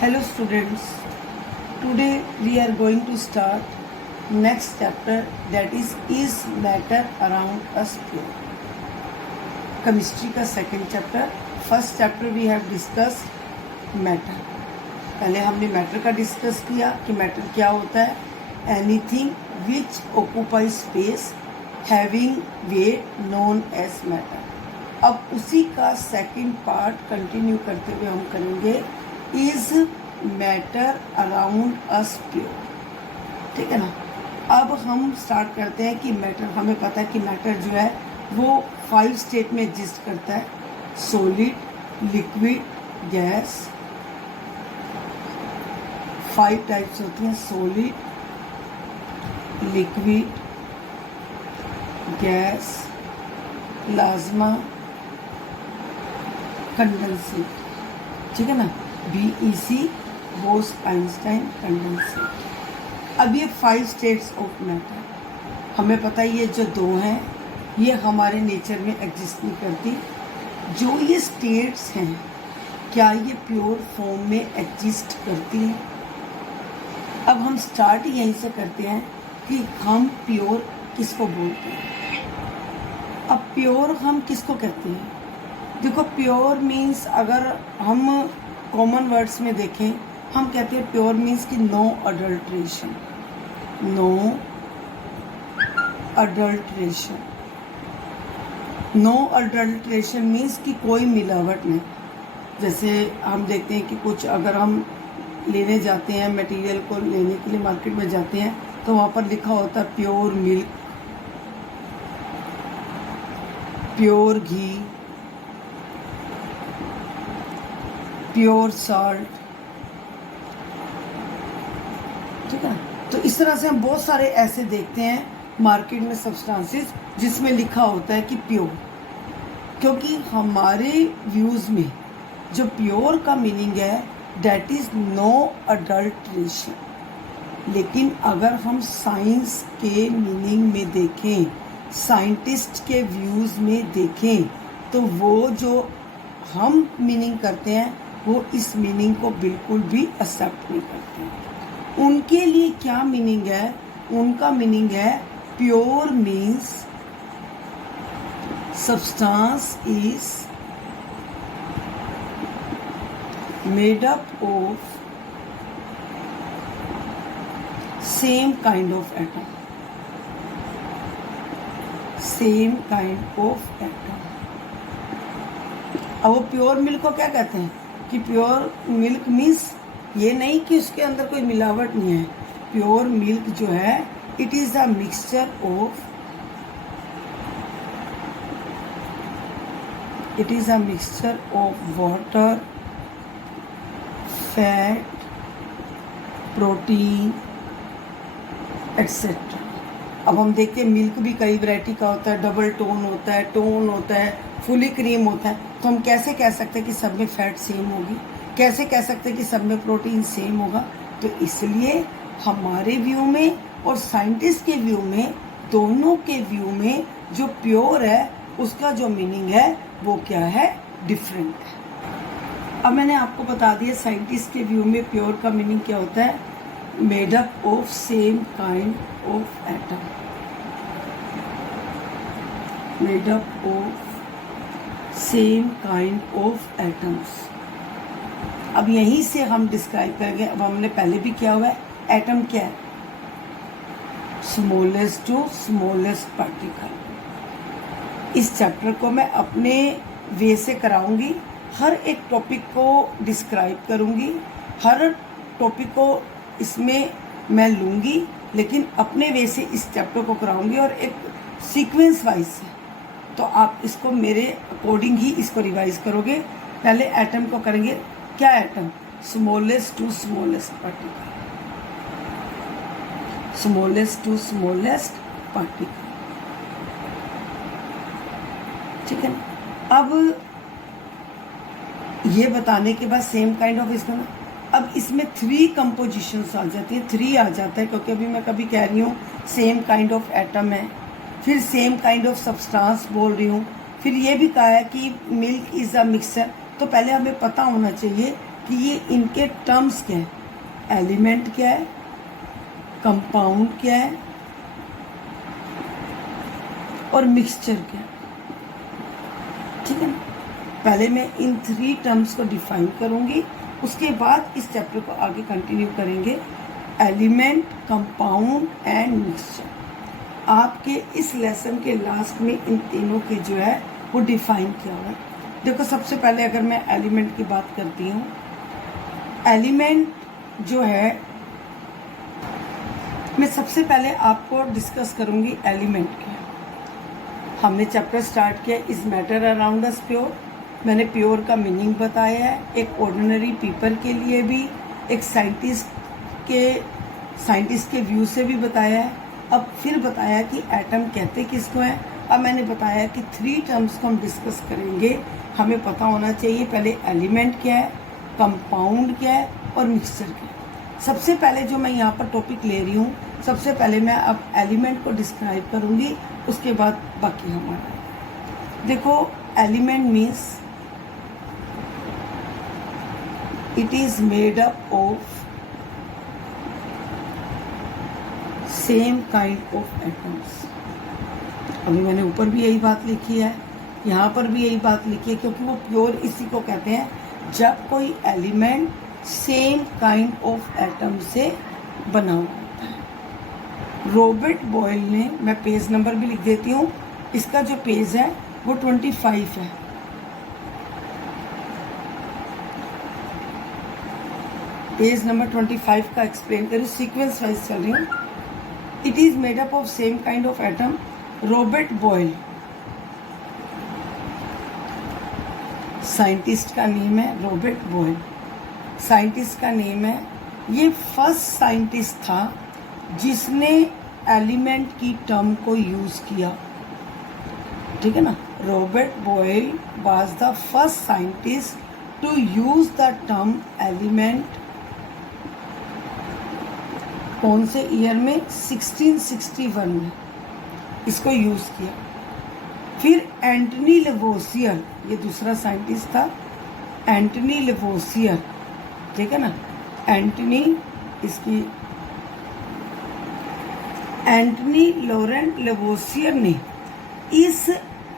Hello students, today we are going to start next chapter, that is matter around us pure. Chemistry का second chapter. First chapter we have discussed matter. पहले हमने matter का discuss किया कि matter क्या होता है. Anything which occupies space having weight known as matter. अब उसी का second part continue करते हुए हम करेंगे is matter around us pure. ठीक है ना. अब हम स्टार्ट करते हैं कि मैटर, हमें पता है कि मैटर जो है वो 5 स्टेट में एग्जिस्ट करता है. Solid, liquid, gas. 5 टाइप्स होती हैं: solid, liquid, gas, plasma, condensate. ठीक है ना. BEC, Bose Einstein condensate. अब ये 5 स्टेट्स ऑफ मैटर, हमें पता है ये जो 2 हैं ये हमारे नेचर में एग्जिस्ट नहीं करती. जो ये स्टेट्स हैं क्या ये प्योर फॉर्म में एग्जिस्ट करती हैं? अब हम स्टार्ट यहीं से करते हैं कि हम प्योर किसको बोलते हैं. अब प्योर हम किसको कहते हैं? देखो, प्योर मीन्स अगर हम कॉमन वर्ड्स में देखें, हम कहते हैं प्योर मीन्स कि no adulteration. No adulteration. No adulteration means कि कोई मिलावट नहीं. जैसे हम देखते हैं कि कुछ अगर हम लेने जाते हैं, मटेरियल को लेने के लिए मार्केट में जाते हैं, तो वहाँ पर लिखा होता है प्योर मिल्क, प्योर घी, प्योर सॉल्ट. ठीक है. तो इस तरह से हम बहुत सारे ऐसे देखते हैं मार्केट में सब्सटेंसेस जिसमें लिखा होता है कि प्योर. क्योंकि हमारे व्यूज़ में जो प्योर का मीनिंग है दैट इज़ नो अडल्ट्रेशन. लेकिन अगर हम साइंस के मीनिंग में देखें, साइंटिस्ट के व्यूज़ में देखें, तो वो जो हम मीनिंग करते हैं वो इस मीनिंग को बिल्कुल भी एक्सेप्ट नहीं करते. उनके लिए क्या मीनिंग है? उनका मीनिंग है pure means substance is made up of same kind of atom. Same kind of atom. अब वो प्योर मिल्क को क्या कहते हैं कि प्योर मिल्क मीन्स ये नहीं कि उसके अंदर कोई मिलावट नहीं है. प्योर मिल्क जो है it is a mixture of, it is a mixture of water, fat, protein etcetera. अब हम देखते हैं मिल्क भी कई वैरायटी का होता है. डबल टोन होता है, टोन होता है, फुली क्रीम होता है. तो हम कैसे कह सकते हैं कि सब में फैट सेम होगी? कैसे कह सकते हैं कि सब में प्रोटीन सेम होगा? तो इसलिए हमारे व्यू में और साइंटिस्ट के व्यू में, दोनों के व्यू में जो प्योर है उसका जो मीनिंग है वो क्या है? डिफरेंट है. अब मैंने आपको बता दिया साइंटिस्ट के व्यू में प्योर का मीनिंग क्या होता है. Made up of same kind of atom. Made up of same kind of atoms. अब यहीं से हम डिस्क्राइब करेंगे. अब हमने पहले भी किया हुआ है. एटम क्या है? Smallest to smallest particle. इस चैप्टर को मैं अपने वे से कराऊंगी. हर एक टॉपिक को डिस्क्राइब करूंगी, हर टॉपिक को इसमें मैं लूँगी, लेकिन अपने वे से इस चैप्टर को कराऊंगी और एक सीक्वेंस वाइज से. तो आप इसको मेरे अकॉर्डिंग ही इसको रिवाइज करोगे. पहले एटम को करेंगे. क्या atom? Smallest to smallest particle. Smallest to smallest particle. ठीक है ना. अब ये बताने के बाद सेम काइंड ऑफ इसका ना, अब इसमें 3 कंपोजिशंस आ जाती है. 3 आ जाता है क्योंकि अभी मैं कभी कह रही हूँ सेम काइंड ऑफ एटम है, फिर सेम काइंड ऑफ सब्सटेंस बोल रही हूँ, फिर ये भी कहा है कि मिल्क इज़ अ मिक्सचर. तो पहले हमें पता होना चाहिए कि ये इनके टर्म्स क्या है, एलिमेंट क्या है, कंपाउंड क्या है और मिक्सचर क्या है। ठीक है ना। पहले मैं इन 3 टर्म्स को डिफाइन करूंगी, उसके बाद इस चैप्टर को आगे कंटिन्यू करेंगे। एलिमेंट, कंपाउंड एंड मिक्सचर आपके इस लेसन के लास्ट में इन तीनों के जो है वो डिफाइन किया हुआ है। देखो, सबसे पहले अगर मैं एलिमेंट की बात करती हूँ, एलिमेंट जो है, मैं सबसे पहले आपको डिस्कस करूंगी एलिमेंट क्या है। हमने चैप्टर स्टार्ट किया is matter around us pure. मैंने प्योर का मीनिंग बताया है, एक ऑर्डिनरी पीपल के लिए भी, एक साइंटिस्ट के व्यू से भी बताया है। अब फिर बताया कि एटम कहते किसको है। अब मैंने बताया कि 3 टर्म्स को हम डिस्कस करेंगे। हमें पता होना चाहिए पहले एलिमेंट क्या है, कंपाउंड क्या है और मिक्सचर क्या है। सबसे पहले जो मैं यहाँ पर टॉपिक ले रही हूँ, सबसे पहले मैं अब एलिमेंट को डिस्क्राइब करूँगी, उसके बाद बाकी हमारा। देखो, element means it is made up of same kind of atoms. अभी मैंने ऊपर भी यही बात लिखी है, यहाँ पर भी यही बात लिखी है, क्योंकि वो प्योर इसी को कहते हैं जब कोई element same kind of atom से बना हुआ होता है। रॉबर्ट बॉयल ने, मैं पेज नंबर भी लिख देती हूँ, इसका जो पेज है वो 25 है। पेज नंबर 25 का एक्सप्लेन करूँ, सीक्वेंस वाइज चल रही हूँ। It is made up of same kind of atom. Robert Boyle scientist का नेम है, रॉबर्ट बॉयल साइंटिस्ट का नेम है। ये फर्स्ट साइंटिस्ट था जिसने एलिमेंट की टर्म को यूज किया। ठीक है ना। Robert Boyle was the first scientist to use the term element. कौन से ईयर में? 1661 में इसको यूज किया। फिर एंटनी लेवोसियर, ये दूसरा साइंटिस्ट था, एंटनी लेवोसियर। ठीक है ना। एंटनी लॉरेंट लेवोसियर ने इस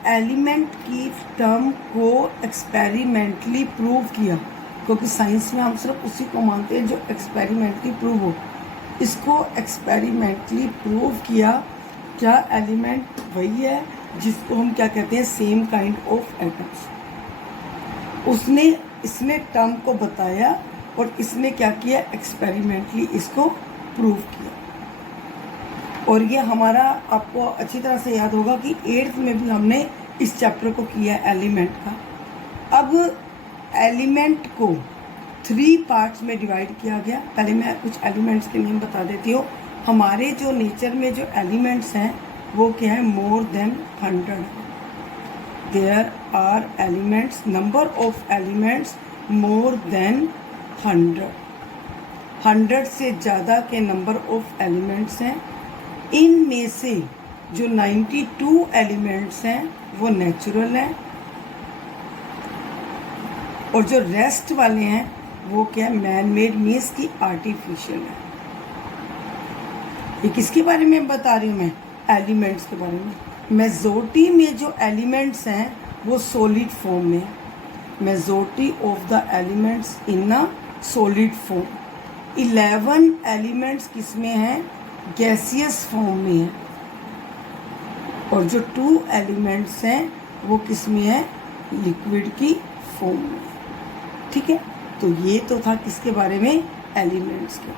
एलिमेंट की टर्म को एक्सपेरिमेंटली प्रूव किया, क्योंकि साइंस में हम सिर्फ उसी को मानते हैं जो एक्सपेरिमेंटली प्रूव हो। इसको एक्सपेरिमेंटली प्रूव किया। क्या एलिमेंट वही है जिसको हम क्या कहते हैं, सेम काइंड ऑफ एटम्स। इसने टर्म को बताया और इसने क्या किया, एक्सपेरिमेंटली इसको प्रूव किया। और ये हमारा आपको अच्छी तरह से याद होगा कि 8th में भी हमने इस चैप्टर को किया एलिमेंट का। अब एलिमेंट को 3 पार्ट्स में डिवाइड किया गया। पहले मैं कुछ एलिमेंट्स के नेम बता देती हूँ। हमारे जो नेचर में जो एलिमेंट्स हैं वो क्या है, more than 100। There are elements, number of elements more than 100 से ज़्यादा के नंबर ऑफ एलिमेंट्स हैं। इनमें से जो 92 एलिमेंट्स हैं वो नेचुरल हैं और जो रेस्ट वाले हैं वो क्या, मैन मेड, मीन्स की आर्टिफिशियल है। ये किसके बारे में बता रही हूँ मैं, एलिमेंट्स के बारे में। मेजॉरिटी में जो एलिमेंट्स हैं वो सॉलिड फॉर्म में। Majority of the elements in a solid form. 11 elements किसमें हैं, गैसियस फॉर्म में है। और जो 2 एलिमेंट्स हैं वो किसमें है, लिक्विड की फॉर्म में। ठीक है। तो ये तो था किसके बारे में, एलिमेंट्स के।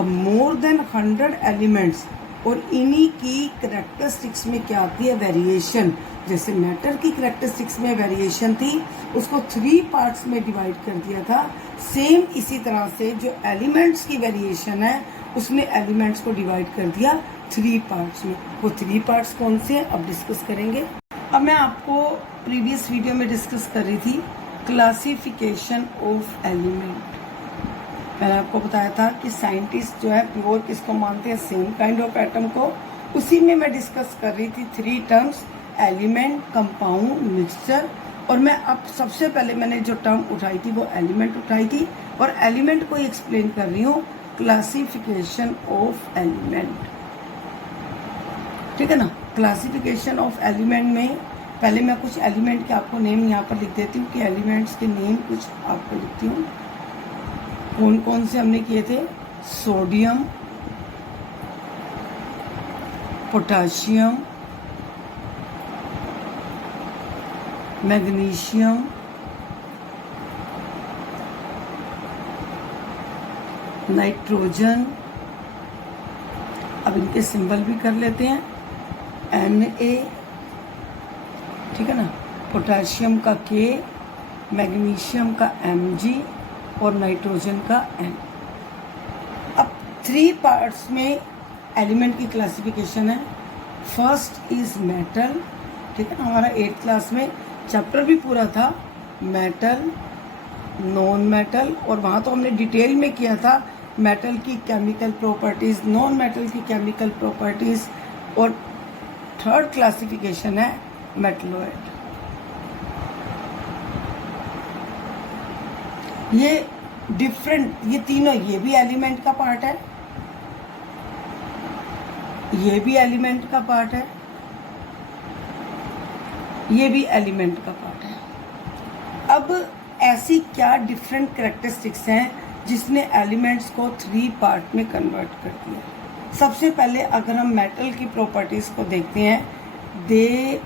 अब मोर देन 100 एलिमेंट्स और इन्हीं की करेक्टरिस्टिक्स में क्या आती है, वेरिएशन। जैसे मैटर की करेक्टरिस्टिक्स में वेरिएशन थी, उसको 3 पार्ट्स में डिवाइड कर दिया था। सेम इसी तरह से जो एलिमेंट्स की वेरिएशन है उसने एलिमेंट्स को डिवाइड कर दिया 3 पार्ट्स में। वो 3 पार्ट्स कौन से हैं अब डिस्कस करेंगे। अब मैं आपको प्रीवियस वीडियो में डिस्कस कर रही थी क्लासिफिकेशन ऑफ एलिमेंट। मैंने आपको बताया था कि साइंटिस्ट जो है प्योर किसको मानते हैं, सेम काइंड ऑफ एटम को। उसी में मैं डिस्कस कर रही थी 3 टर्म्स, एलिमेंट, कंपाउंड, मिक्सचर। और मैं अब सबसे पहले मैंने जो टर्म उठाई थी वो एलिमेंट उठाई थी, और एलिमेंट को एक्सप्लेन कर रही हूँ, क्लासिफिकेशन ऑफ एलिमेंट। ठीक है ना। क्लासिफिकेशन ऑफ एलिमेंट में पहले मैं कुछ एलिमेंट के आपको नेम यहाँ पर लिख देती हूँ कि एलिमेंट्स के नेम कुछ आपको लिखती हूँ। कौन कौन से हमने किए थे? सोडियम, पोटाशियम, मैग्नीशियम, नाइट्रोजन, अब इनके सिंबल भी कर लेते हैं, Na, ठीक है ना, पोटाशियम का K, मैग्नीशियम का Mg और नाइट्रोजन का N। अब 3 पार्ट्स में एलिमेंट की क्लासिफिकेशन है। फर्स्ट इज मेटल, ठीक है ना, हमारा 8th क्लास में चैप्टर भी पूरा था, मेटल, नॉन मेटल, और वहाँ तो हमने डिटेल में किया था मेटल की केमिकल प्रॉपर्टीज, नॉन मेटल की केमिकल प्रॉपर्टीज, और 3rd क्लासिफिकेशन है मेटलॉइड। ये डिफरेंट, ये तीनों, ये भी एलिमेंट का पार्ट है, ये भी एलिमेंट का पार्ट है, ये भी एलिमेंट का पार्ट है। अब ऐसी क्या डिफरेंट कैरेक्टरिस्टिक्स हैं जिसने एलिमेंट्स को 3 पार्ट में कन्वर्ट कर दिया? सबसे पहले अगर हम मेटल की प्रॉपर्टीज़ को देखते हैं, दे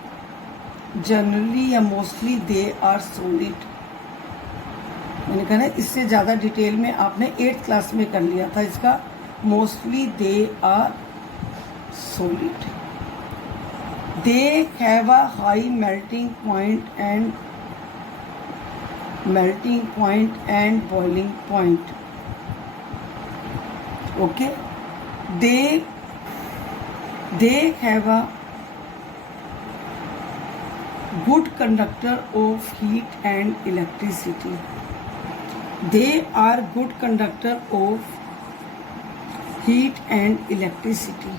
जनरली या मोस्टली दे आर सॉलिड। मैंने कहा ना इससे ज़्यादा डिटेल में आपने 8th क्लास में कर लिया था इसका। Mostly they are solid, they have a high melting point and boiling point. Okay, they have a good conductor of heat and electricity. They are good conductor of heat and electricity.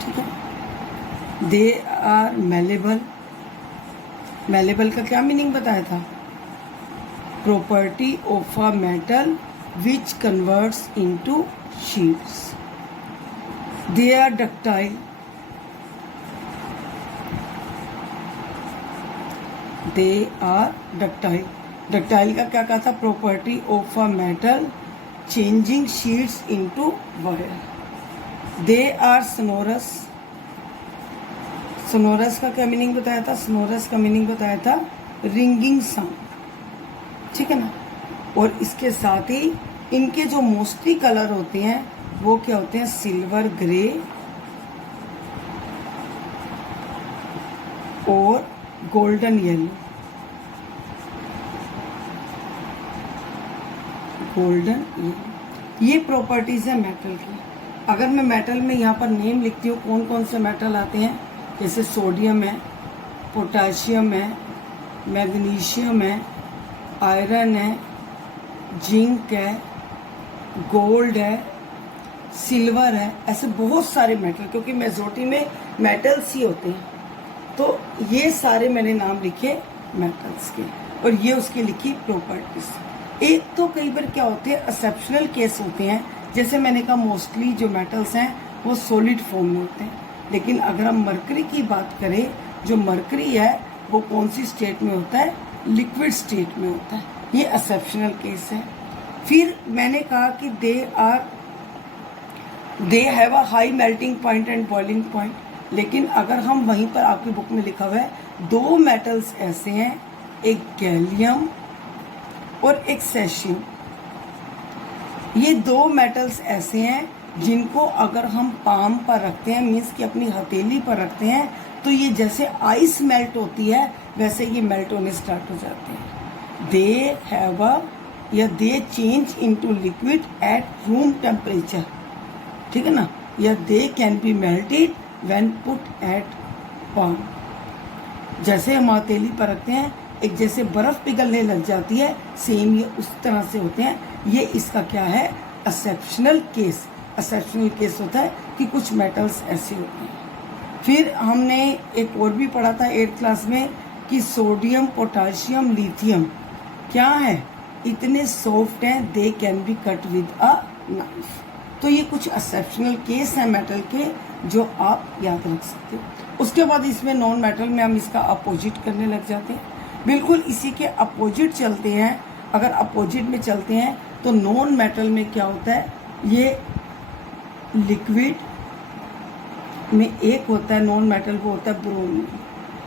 ठीक है। They are malleable. Malleable का क्या meaning बताया था? Property of a metal which converts into sheets. They are ductile. They are ductile. Ductile का क्या कहा था? Property of a metal changing sheets into wire. They are sonorous. Sonorous का क्या मीनिंग बताया था? Sonorous का मीनिंग बताया था ringing sound। ठीक है ना। और इसके साथ ही इनके जो मोस्टली कलर होते हैं वो क्या होते हैं? सिल्वर ग्रे और गोल्डन येलो। गोल्डन येलो, ये प्रॉपर्टीज है मेटल की। अगर मैं मेटल में यहाँ पर नेम लिखती हूँ कौन कौन से मेटल आते हैं, जैसे सोडियम है, पोटाशियम है, मैग्नीशियम है, आयरन है, जिंक है, गोल्ड है, सिल्वर है, ऐसे बहुत सारे मेटल, क्योंकि मेजॉरिटी में मेटल्स ही होते हैं। तो ये सारे मैंने नाम लिखे मेटल्स के, और ये उसकी लिखी प्रॉपर्टीज। एक तो कई बार क्या होते हैं, एक्सेप्शनल केस होते हैं, जैसे मैंने कहा मोस्टली जो मेटल्स हैं वो सॉलिड फॉर्म में होते हैं। लेकिन अगर हम मरकरी की बात करें, जो मरकरी है वो कौन सी स्टेट में होता है? लिक्विड स्टेट में होता है। ये एक्सेप्शनल केस है। फिर मैंने कहा कि दे have a high melting point and boiling point. लेकिन अगर हम वहीं पर, आपकी बुक में लिखा हुआ है, 2 मेटल्स ऐसे हैं, एक गैलियम और एक सेशियम। ये 2 मेटल्स ऐसे हैं जिनको अगर हम पाम पर रखते हैं, मीन्स कि अपनी हथेली पर रखते हैं, तो ये जैसे आइस मेल्ट होती है वैसे ये मेल्ट होने स्टार्ट हो जाते हैं। दे हैव अ या दे change into liquid at room temperature. ठीक है ना। या they can be melted when put at palm. जैसे हम हथेली पर रखते हैं, एक जैसे बर्फ पिघलने लग जाती है, सेम ये उस तरह से होते हैं। ये इसका क्या है? Exceptional case. एक्सेप्शनल केस होता है कि कुछ मेटल्स ऐसे होते हैं। फिर हमने एक और भी पढ़ा था 8th क्लास में कि सोडियम, पोटाशियम, लिथियम क्या है, इतने सॉफ्ट हैं, they can be cut with a knife. तो ये कुछ एक्सेप्शनल केस हैं मेटल के जो आप याद रख सकते हो। उसके बाद इसमें नॉन मेटल में हम इसका अपोजिट करने लग जाते हैं, बिल्कुल इसी के अपोजिट चलते हैं। अगर अपोजिट में चलते हैं तो नॉन मेटल में क्या होता है, ये लिक्विड में एक होता है नॉन मेटल, वो होता है ब्रोमीन।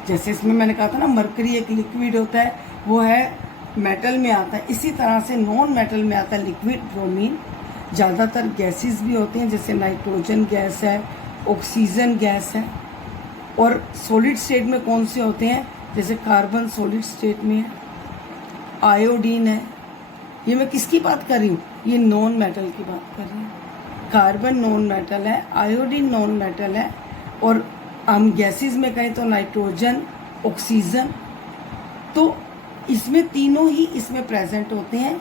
जैसे इसमें मैंने कहा था ना मरकरी एक लिक्विड होता है, वो है मेटल में आता है। इसी तरह से नॉन मेटल में आता है लिक्विड ब्रोमीन। ज़्यादातर गैसेस भी होते हैं, जैसे नाइट्रोजन गैस है, ऑक्सीजन गैस है। और सॉलिड स्टेट में कौन से होते हैं, जैसे कार्बन सॉलिड स्टेट में है, आयोडीन है। ये मैं किसकी बात कर रही हूँ, ये नॉन मेटल की बात कर रही हूँ। कार्बन नॉन मेटल है, आयोडीन नॉन मेटल है। और हम गैसेस में कहें तो नाइट्रोजन, ऑक्सीजन। तो इसमें तीनों ही इसमें प्रेजेंट होते हैं,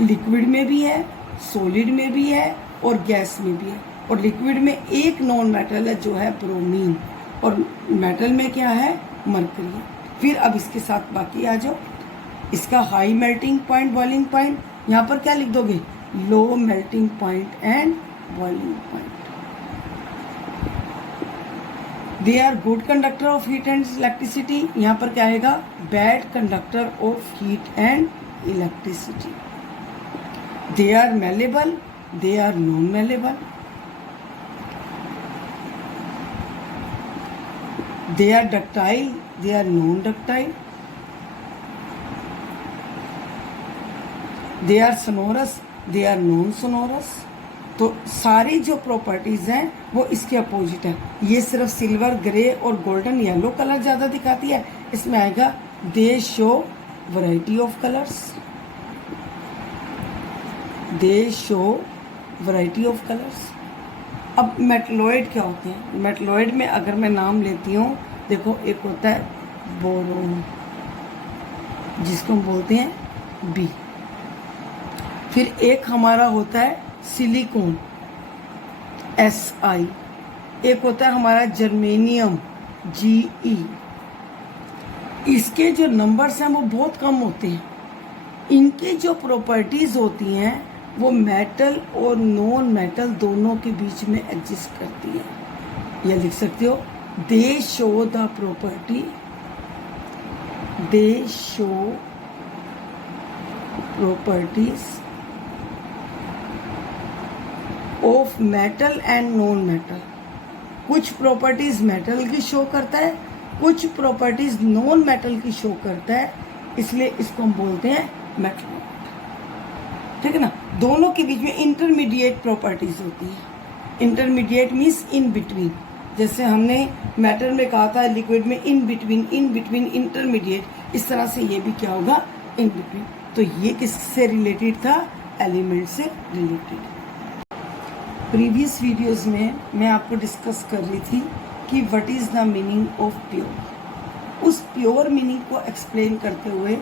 लिक्विड में भी है, सॉलिड में भी है और गैस में भी है। और लिक्विड में एक नॉन मेटल है जो है ब्रोमीन, और मेटल में क्या है, मरकरी। फिर अब इसके साथ बाकी आ जाओ, इसका high melting point, boiling point, यहाँ पर क्या लिख दोगे, low melting point and boiling point. They are good conductor of heat and electricity, यहाँ पर क्या आएगा, bad conductor of heat and electricity. They are malleable, they are non malleable. They are ductile, they are non ductile. They are sonorous, they are non sonorous. तो सारी जो properties हैं वो इसके अपोजिट है। ये सिर्फ सिल्वर, ग्रे और गोल्डन येलो कलर ज़्यादा दिखाती है, इसमें आएगा दे show variety of colours, they show variety of colours. अब मेटलॉइड क्या होते हैं, मेटलॉइड में अगर मैं नाम लेती हूँ, देखो एक होता है बोरोन जिसको हम बोलते हैं बी। फिर एक हमारा होता है सिलिकॉन Si, एक होता है हमारा जर्मेनियम Ge। इसके जो नंबर्स हैं वो बहुत कम होते हैं। इनके जो प्रॉपर्टीज होती हैं वो मेटल और नॉन मेटल दोनों के बीच में एग्जिस्ट करती है। यह लिख सकते हो, दे show the property, they show properties of metal and non metal. कुछ प्रॉपर्टीज मेटल की शो करता है, कुछ प्रॉपर्टीज नॉन मेटल की शो करता है, इसलिए इसको हम बोलते हैं मेटल। ठीक है ना, दोनों के बीच में इंटरमीडिएट प्रॉपर्टीज होती है। इंटरमीडिएट मीन्स इन बिटवीन, जैसे हमने मेटल में कहा था लिक्विड में इन बिटवीन इंटरमीडिएट, इस तरह से ये भी क्या होगा, इन बिटवीन। तो ये किससे रिलेटेड था, एलिमेंट से रिलेटेड। प्रीवियस वीडियोस में मैं आपको डिस्कस कर रही थी कि what is the meaning of pure. उस प्योर मीनिंग को एक्सप्लेन करते हुए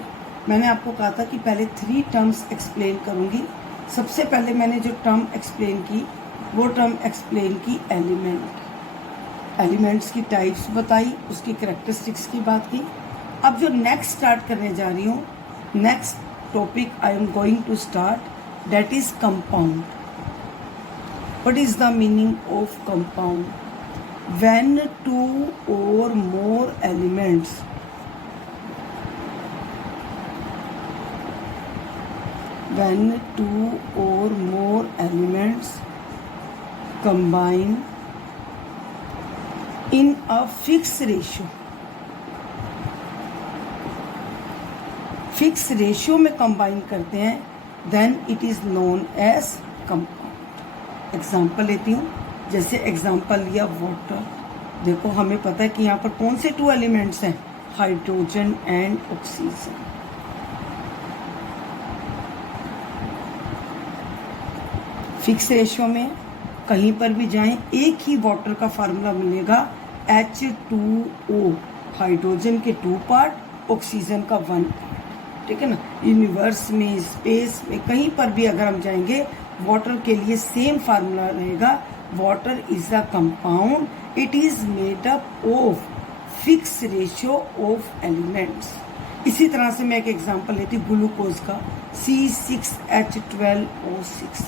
मैंने आपको कहा था कि पहले 3 टर्म्स एक्सप्लेन करूंगी। सबसे पहले मैंने जो टर्म एक्सप्लेन की वो टर्म एक्सप्लेन की एलिमेंट। एलिमेंट्स की टाइप्स बताई, उसकी कैरेक्टरिस्टिक्स की बात की। अब जो नेक्स्ट स्टार्ट करने जा रही हूँ, next topic I am going to start, that is compound. What is the meaning of compound? When 2 or more elements combine in a fixed ratio, fix ratio में कंबाइन करते हैं, then it is known as compound. Example लेती हूँ, जैसे example लिया water. देखो हमें पता है कि यहाँ पर कौन से 2 एलिमेंट्स हैं, hydrogen and oxygen. Fix ratio में कहीं पर भी जाएं एक ही वाटर का फार्मूला मिलेगा, H2O, हाइड्रोजन के 2 पार्ट, ऑक्सीजन का 1 पार्ट। ठीक है ना, यूनिवर्स में, स्पेस में, कहीं पर भी अगर हम जाएंगे वाटर के लिए सेम फार्मूला रहेगा, water is a compound, it is made up of fix ratio of elements. इसी तरह से मैं एक एग्जांपल लेती हूँ ग्लूकोज का, C6H12O6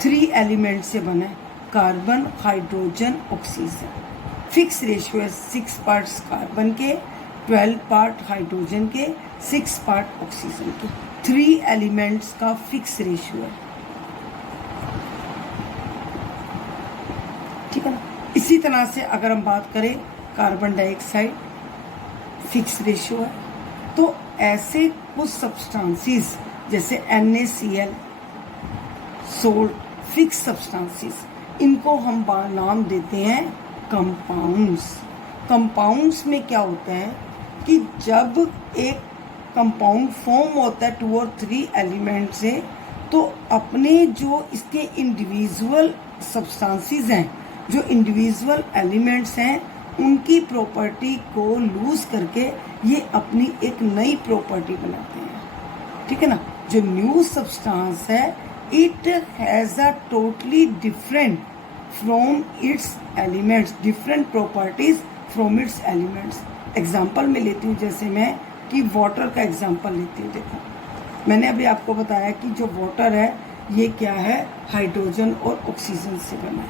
3 एलिमेंट से बना है, carbon, hydrogen, oxygen. Fix ratio है 6 पार्ट्स कार्बन के, 12 पार्ट हाइड्रोजन के, 6 पार्ट ऑक्सीजन के। 3 एलिमेंट्स का फिक्स रेशियो है, ठीक है ना। इसी तरह से अगर हम बात करें कार्बन डाइऑक्साइड, फिक्स रेशियो है। तो ऐसे कुछ सब्सटेंसेस जैसे NaCl, सोल्ट, फिक्स सब्सटेंसेस, इनको हम नाम देते हैं कंपाउंड्स। कंपाउंड्स में क्या होता है कि जब एक कंपाउंड फॉर्म होता है 2 और 3 एलिमेंट से, तो अपने जो इसके इंडिविजुअल सब्सटेंसेस हैं, जो इंडिविजुअल एलिमेंट्स हैं, उनकी प्रॉपर्टी को लूज करके ये अपनी एक नई प्रॉपर्टी बनाते हैं, ठीक है ना। जो न्यू सब्सटेंस है, it has a totally different from its elements, different properties from its elements. Example में लेती हूँ, जैसे मैं कि वाटर का एग्जाम्पल लेती हूँ। देखो, मैंने अभी आपको बताया कि जो वाटर है ये क्या है, हाइड्रोजन और ऑक्सीजन से बना है।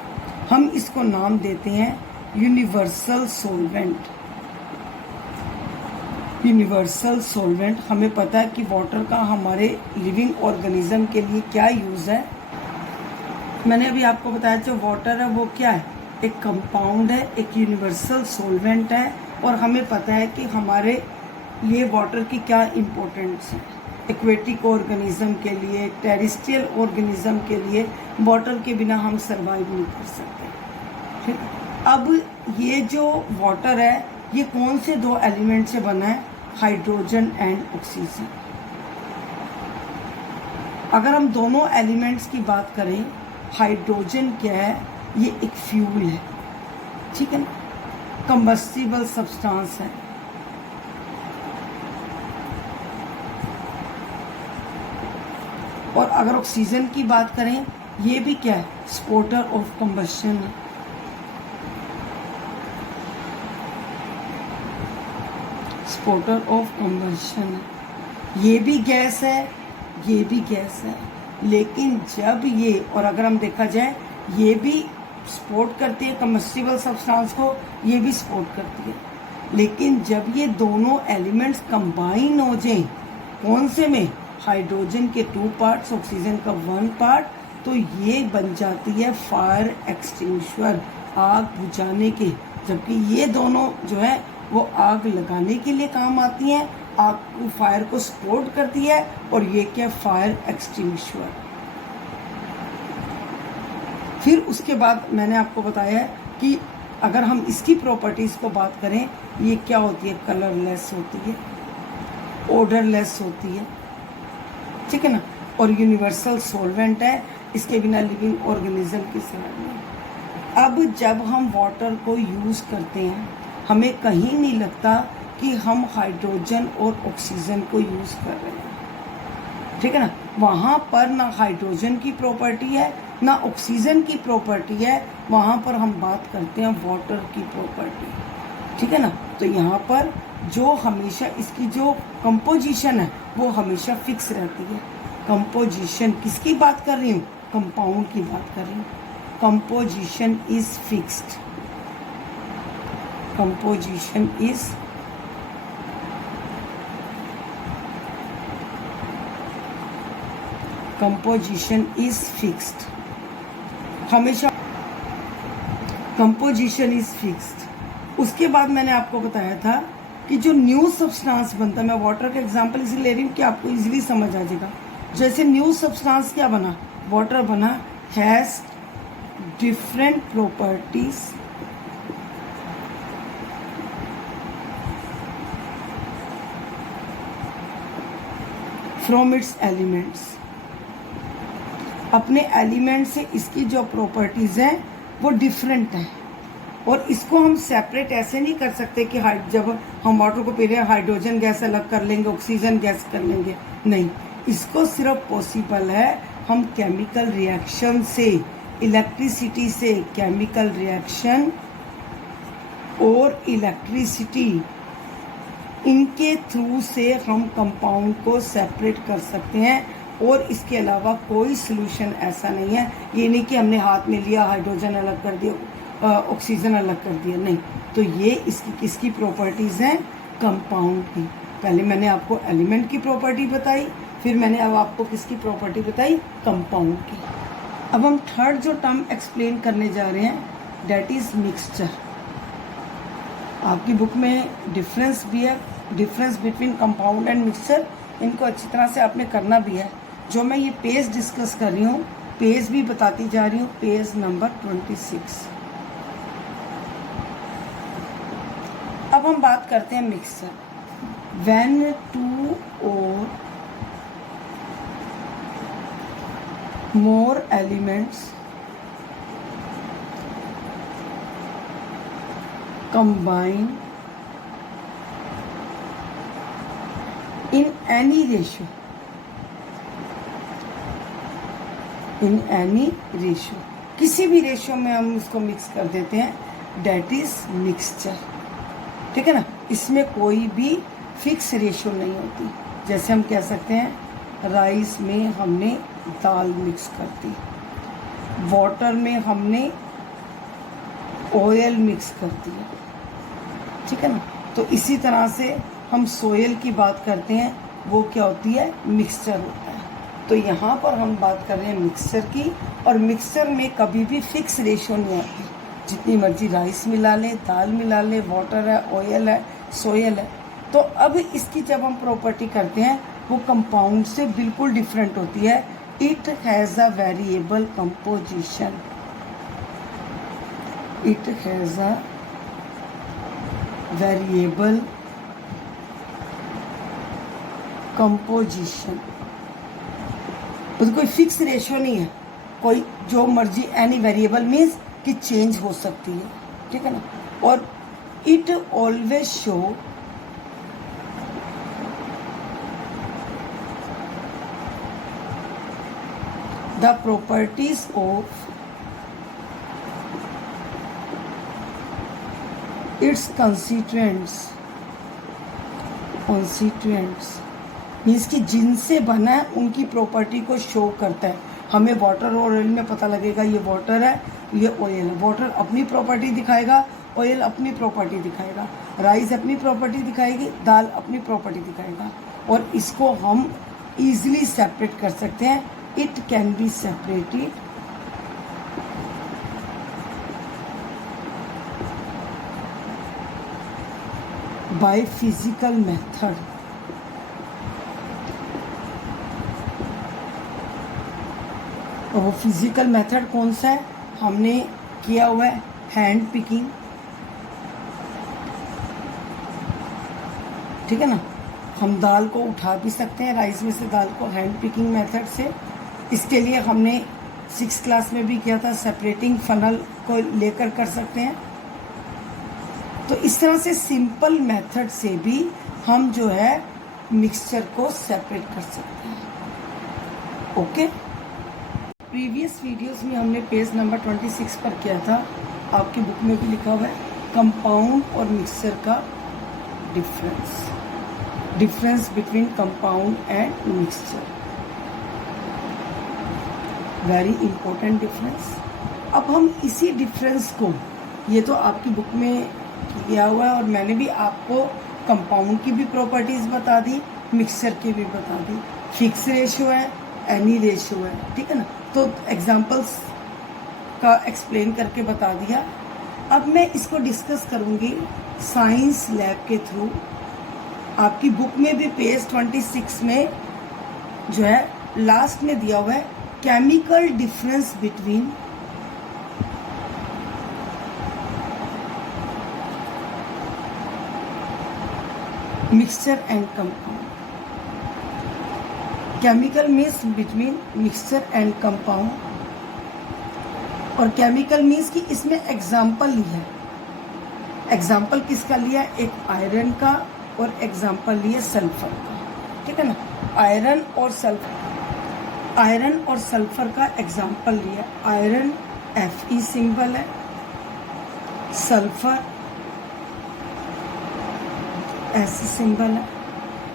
हम इसको नाम देते हैं यूनिवर्सल सॉल्वेंट। यूनिवर्सल सॉल्वेंट, हमें पता है कि वाटर का हमारे लिविंग ऑर्गेनिज्म के लिए क्या यूज़ है। मैंने अभी आपको बताया जो वाटर है वो क्या है, एक कंपाउंड है, एक यूनिवर्सल सॉल्वेंट है, और हमें पता है कि हमारे लिए वाटर की क्या इम्पोर्टेंस है। एक्वेटिक ऑर्गेनिज्म के लिए, टेरेस्ट्रियल ऑर्गेनिज्म के लिए वाटर के बिना हम सर्वाइव नहीं कर सकते, ठीक है। अब ये जो वाटर है ये कौन से 2 एलिमेंट से बना है, हाइड्रोजन एंड ऑक्सीजन। अगर हम दोनों एलिमेंट्स की बात करें, हाइड्रोजन क्या है, ये एक फ्यूल है, ठीक है ना, कंबस्टिबल सब्सटेंस है। और अगर ऑक्सीजन की बात करें, ये भी क्या है, स्पोर्टर ऑफ कंबशन है। स्पोर्टर ऑफ कंबशन है, ये भी गैस है, ये भी गैस है। लेकिन जब ये, और अगर हम देखा जाए, ये भी सपोर्ट करती है कंबस्टिबल सब्सटेंस को, ये भी सपोर्ट करती है। लेकिन जब ये दोनों एलिमेंट्स कंबाइन हो जाएं, कौन से में, हाइड्रोजन के 2 पार्ट्स, ऑक्सीजन का 1 पार्ट, तो ये बन जाती है फायर एक्सटिंग्विशर, आग बुझाने के। जबकि ये दोनों जो है वो आग लगाने के लिए काम आती हैं, आग को, फायर को सपोर्ट करती है, और ये क्या, फायर एक्सटिंग्विशर। फिर उसके बाद मैंने आपको बताया कि अगर हम इसकी प्रॉपर्टीज़ को बात करें, ये क्या होती है, कलरलेस होती है, ओडरलेस होती है, ठीक है ना, और यूनिवर्सल सॉल्वेंट है, इसके बिना लिविंग ऑर्गेनिज्म की सर्वाइव नहीं। अब जब हम वाटर को यूज़ करते हैं, हमें कहीं नहीं लगता कि हम हाइड्रोजन और ऑक्सीजन को यूज़ कर रहे हैं, ठीक है ना। वहाँ पर ना हाइड्रोजन की प्रॉपर्टी है, ना ऑक्सीजन की प्रॉपर्टी है, वहाँ पर हम बात करते हैं वाटर की प्रॉपर्टी, ठीक है ना। तो यहाँ पर जो हमेशा इसकी जो कंपोजिशन है वो हमेशा फिक्स रहती है। कंपोजिशन किसकी बात कर रही हूँ, कंपाउंड की बात कर रही हूँ। Composition is fixed, composition is composition is fixed, हमेशा कंपोजिशन इज फिक्स्ड। उसके बाद मैंने आपको बताया था कि जो न्यू सब्सटेंस बनता है, मैं वाटर का एग्जांपल इसलिए ले रही हूँ कि आपको इजीली समझ आ जाएगा। जैसे न्यू सब्सटेंस क्या बना, वाटर बना, has different properties from its elements. अपने एलिमेंट से इसकी जो प्रॉपर्टीज हैं वो डिफरेंट है, और इसको हम सेपरेट ऐसे नहीं कर सकते कि जब हम वाटर को पी रहे हैं हाइड्रोजन गैस अलग कर लेंगे, ऑक्सीजन गैस कर लेंगे, नहीं। इसको सिर्फ पॉसिबल है हम केमिकल रिएक्शन से इलेक्ट्रिसिटी से केमिकल रिएक्शन और इलेक्ट्रिसिटी, इनके थ्रू से हम कंपाउंड को सेपरेट कर सकते हैं। और इसके अलावा कोई सॉल्यूशन ऐसा नहीं है, ये नहीं कि हमने हाथ में लिया हाइड्रोजन अलग कर दिया ऑक्सीजन अलग कर दिया, नहीं। तो ये इसकी किसकी प्रॉपर्टीज़ हैं? कंपाउंड की। पहले मैंने आपको एलिमेंट की प्रॉपर्टी बताई, फिर मैंने अब आपको किसकी प्रॉपर्टी बताई? कंपाउंड की। अब हम थर्ड जो टर्म एक्सप्लेन करने जा रहे हैं, डेट इज मिक्सचर। आपकी बुक में डिफरेंस भी है, difference between compound and mixture, इनको अच्छी तरह से आपने करना भी है। जो मैं ये पेज डिस्कस कर रही हूँ, पेज भी बताती जा रही हूँ, पेज नंबर 26। अब हम बात करते हैं मिक्सचर। व्हेन टू और more elements combine in any ratio, किसी भी रेशियो में हम उसको मिक्स कर देते हैं, डेट इज मिक्सचर। ठीक है ना? इसमें कोई भी फिक्स रेशियो नहीं होती। जैसे हम कह सकते हैं राइस में हमने दाल मिक्स कर दी, वाटर में हमने ऑयल मिक्स कर दिया। ठीक है ना? तो इसी तरह से हम सोयल की बात करते हैं, वो क्या होती है? मिक्सचर होता है। तो यहाँ पर हम बात कर रहे हैं मिक्सचर की, और मिक्सचर में कभी भी फिक्स रेशियो नहीं आती। जितनी मर्जी राइस मिला लें, दाल मिला लें, वाटर है, ऑयल है, सोयल है। तो अब इसकी जब हम प्रॉपर्टी करते हैं, वो कंपाउंड से बिल्कुल डिफरेंट होती है। It has a variable composition, it has a variable composition. तो कोई फिक्स रेशियो नहीं है, कोई जो मर्जी, एनी वेरिएबल मीन्स कि चेंज हो सकती है। ठीक है ना? और it always show the properties of its constituents means कि जिनसे बना है उनकी प्रॉपर्टी को शो करता है। हमें वाटर और ऑयल में पता लगेगा ये वाटर है, ये ऑयल है। वाटर अपनी प्रॉपर्टी दिखाएगा, ऑयल अपनी प्रॉपर्टी दिखाएगा, राइस अपनी प्रॉपर्टी दिखाएगी, दाल अपनी प्रॉपर्टी दिखाएगा। और इसको हम इजीली सेपरेट कर सकते हैं। It can be separated by physical method. और वो फिजिकल मेथड कौन सा है? हमने किया हुआ है हैंड पिकिंग। ठीक है ना? हम दाल को उठा भी सकते हैं, राइस में से दाल को, हैंड पिकिंग मेथड से। इसके लिए हमने 6th क्लास में भी किया था, सेपरेटिंग फनल को लेकर कर सकते हैं। तो इस तरह से सिंपल मेथड से भी हम जो है मिक्सचर को सेपरेट कर सकते हैं। ओके? प्रीवियस वीडियोस में हमने पेज नंबर 26 पर किया था, आपकी बुक में भी लिखा हुआ है कंपाउंड और मिक्सचर का difference between compound and mixture. Very important difference. अब हम इसी डिफरेंस को, ये तो आपकी बुक में किया हुआ है और मैंने भी आपको कंपाउंड की भी प्रॉपर्टीज बता दी, मिक्सचर की भी बता दी। फिक्स रेशियो है, एनी रेशियो है। ठीक है ना? तो एग्जांपल्स का एक्सप्लेन करके बता दिया। अब मैं इसको डिस्कस करूंगी साइंस लैब के थ्रू। आपकी बुक में भी पेज 26 में जो है लास्ट में दिया हुआ है chemical difference between mixture and compound. Chemical means between mixture and compound, और केमिकल मीन्स कि इसमें एग्जाम्पल लिया है। एग्जाम्पल किसका लिया? एक आयरन का और एग्जाम्पल लिया सल्फर का। ठीक है ना? आयरन और सल्फर का एग्जाम्पल लिया। आयरन Fe सिंबल है, सल्फर S सिंबल है।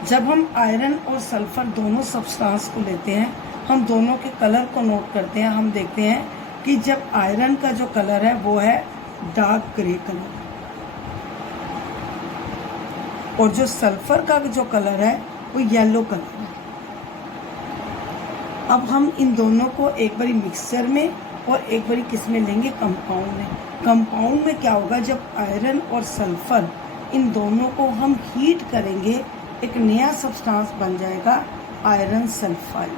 जब हम आयरन और सल्फर दोनों सब्सटेंस को लेते हैं, हम दोनों के कलर को नोट करते हैं। हम देखते हैं कि जब आयरन का जो कलर है वो है डार्क ग्रे कलर, और जो सल्फर का जो कलर है वो येलो कलर है। अब हम इन दोनों को एक बारी मिक्सचर में और एक बारी किस में लेंगे, कंपाउंड में। कंपाउंड में क्या होगा, जब आयरन और सल्फर इन दोनों को हम हीट करेंगे, एक नया सब्सटेंस बन जाएगा आयरन सल्फाइड।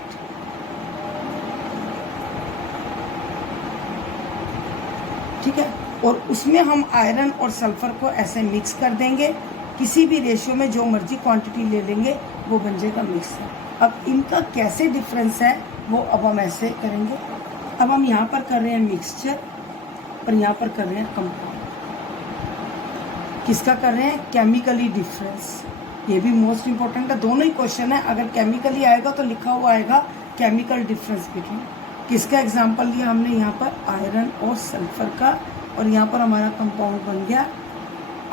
ठीक है, और उसमें हम आयरन और सल्फर को ऐसे मिक्स कर देंगे, किसी भी रेशियो में जो मर्जी क्वांटिटी ले लेंगे, वो बन जाएगा मिक्सर। अब इनका कैसे डिफरेंस है वो अब हम ऐसे करेंगे। अब हम यहाँ पर कर रहे हैं मिक्सचर और यहाँ पर कर रहे हैं कंपाउंड। किसका कर रहे हैं, केमिकली डिफरेंस। ये भी मोस्ट इंपॉर्टेंट है, दोनों ही क्वेश्चन है। अगर केमिकली आएगा तो लिखा हुआ आएगा केमिकल डिफरेंस बिटवीन। किसका एग्जाम्पल लिया हमने यहाँ पर, आयरन और सल्फर का, और यहाँ पर हमारा कंपाउंड बन गया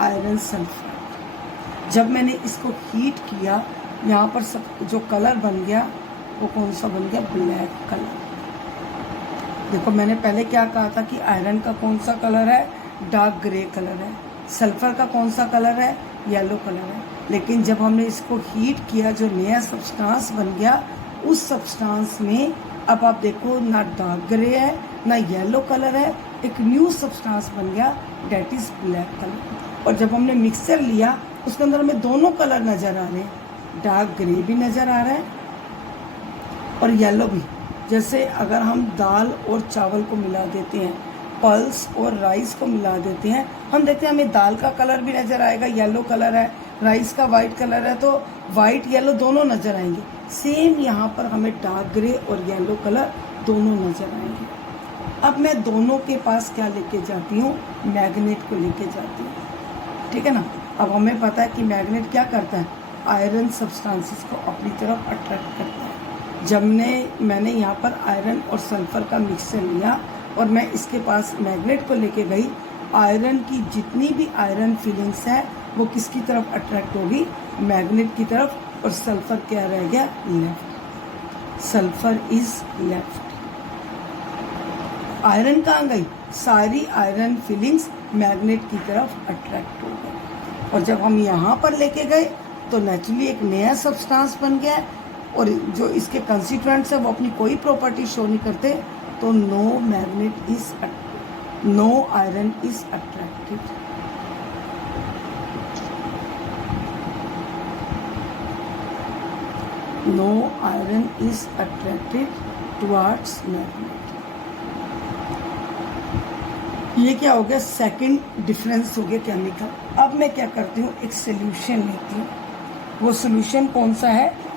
आयरन सल्फर। जब मैंने इसको हीट किया, यहाँ पर सब जो कलर बन गया वो कौन सा बन गया, ब्लैक कलर। देखो मैंने पहले क्या कहा था कि आयरन का कौन सा कलर है, डार्क ग्रे कलर है, सल्फर का कौन सा कलर है, येलो कलर है। लेकिन जब हमने इसको हीट किया, जो नया सब्सटेंस बन गया, उस सब्सटेंस में अब आप देखो ना डार्क ग्रे है ना येलो कलर है, एक न्यू सब्सटेंस बन गया, डेट इज ब्लैक कलर। और जब हमने मिक्सर लिया, उसके अंदर हमें दोनों कलर नजर आ रहे हैं, डार्क ग्रे भी नजर आ रहा है और येलो भी। जैसे अगर हम दाल और चावल को मिला देते हैं, पल्स और राइस को मिला देते हैं, हम देखते हैं हमें दाल का कलर भी नजर आएगा, येलो कलर है, राइस का वाइट कलर है, तो वाइट येलो दोनों नजर आएंगे। सेम यहाँ पर हमें डार्क ग्रे और येलो कलर दोनों नजर आएंगे। अब मैं दोनों के पास क्या लेके जाती हूँ, मैग्नेट को लेके जाती हूँ। ठीक है ना। अब हमें पता है कि मैग्नेट क्या करता है, आयरन सब्सटेंसेस को अपनी तरफ अट्रैक्ट करता है। जब मैंने यहाँ पर आयरन और सल्फर का मिक्सचर लिया और मैं इसके पास मैग्नेट को लेके गई, आयरन की जितनी भी आयरन फीलिंग्स है वो किसकी तरफ अट्रैक्ट होगी, मैग्नेट की तरफ, और सल्फर क्या रह गया, left. Sulphur is left. Iron कहाँ गई, सारी आयरन फीलिंग्स मैग्नेट की तरफ अट्रैक्ट हो गई। और जब हम यहाँ पर लेके गए तो नेचुरली एक नया सब्सटेंस बन गया, और जो इसके कंस्टिट्यूएंट्स है वो अपनी कोई प्रॉपर्टी शो नहीं करते, तो no magnet is, no iron is attracted. No iron is attracted towards magnet. ये क्या हो गया, सेकंड डिफरेंस हो गया केमिकल। अब मैं क्या करती हूँ, एक सोल्यूशन लेती हूँ। वो सोल्यूशन कौन सा है,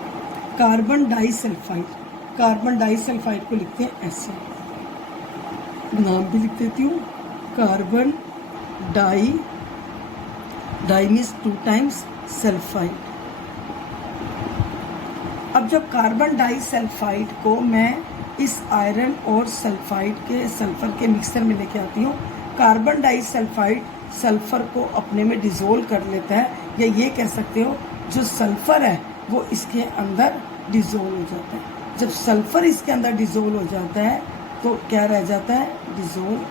कार्बन डाइसल्फाइड। कार्बन डाइसल्फाइड को लिखते हैं ऐसे, नाम भी लिख देती हूँ, carbon di means 2 times sulphide. अब जब कार्बन डाइसल्फाइड को मैं इस आयरन और सल्फाइड के, सल्फर के मिक्सचर में लेके आती हूँ, कार्बन डाइसल्फाइड सल्फर को अपने में डिसोल्व कर लेता है, या ये कह सकते हो जो सल्फर है वो इसके अंदर डिसोल्व हो जाता है। जब सल्फर इसके अंदर डिसोल्व हो जाता है तो क्या रह जाता है, डिसोल्व।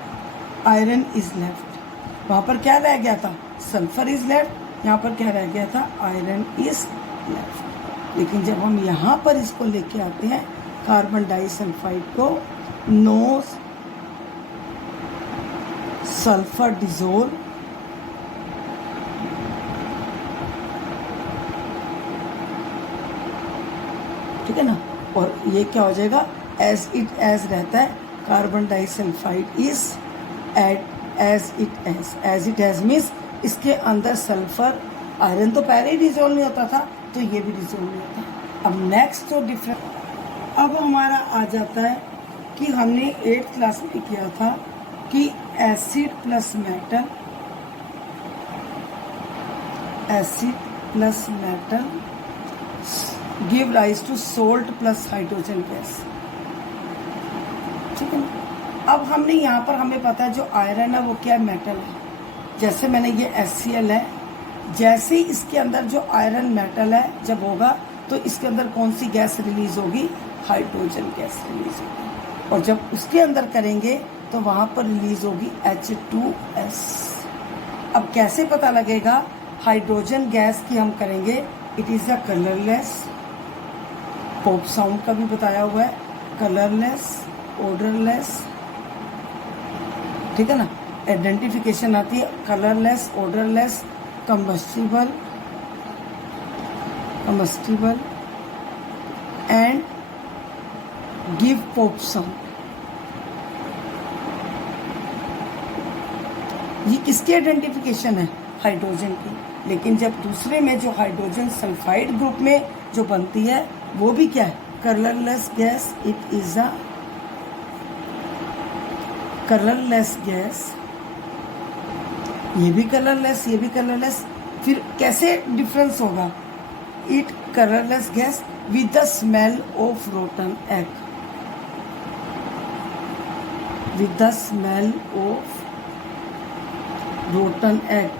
Iron is left. वहाँ पर क्या रह गया था, सल्फर इज लेफ्ट, यहाँ पर क्या रह गया था, आयरन इज लेफ्ट। लेकिन जब हम यहाँ पर इसको लेके आते हैं कार्बन डाइसल्फाइड को, नो सल्फर डिसोल्व, ठीक है ना। और ये क्या हो जाएगा, एज इट एज रहता है, carbon disulphide is as it as means इसके अंदर सल्फर, आयरन तो पहले ही डिसोल्व नहीं होता था, तो ये भी डिसोल्व नहीं होता। अब नेक्स्ट जो डिफरेंस अब हमारा आ जाता है कि हमने 8th क्लास में किया था कि acid plus metal, acid plus metal give rise to salt plus hydrogen gas. ठीक है ना। अब हमने यहाँ पर हमें पता है जो आयरन है वो क्या है, मेटल है। जैसे मैंने ये HCl है, जैसे ही इसके अंदर जो आयरन मेटल है जब होगा तो इसके अंदर कौन सी गैस रिलीज होगी, हाइड्रोजन गैस रिलीज होगी। और जब उसके अंदर करेंगे तो वहाँ पर रिलीज होगी H2S। अब कैसे पता लगेगा हाइड्रोजन गैस की हम करेंगे, it is a colourless, pop sound का भी बताया हुआ है, कलरलेस, ओडरलेस, ठीक है ना। आइडेंटिफिकेशन आती है colourless, odourless, combustible and give pop sound। ये किसकी आइडेंटिफिकेशन है, हाइड्रोजन की। लेकिन जब दूसरे में जो हाइड्रोजन सल्फाइड ग्रुप में जो बनती है वो भी क्या है, colourless gas, it is a colourless gas. ये भी कलरलेस, ये भी कलरलेस, फिर कैसे डिफरेंस होगा, it colourless gas with the smell of rotten egg, with the smell of rotten egg.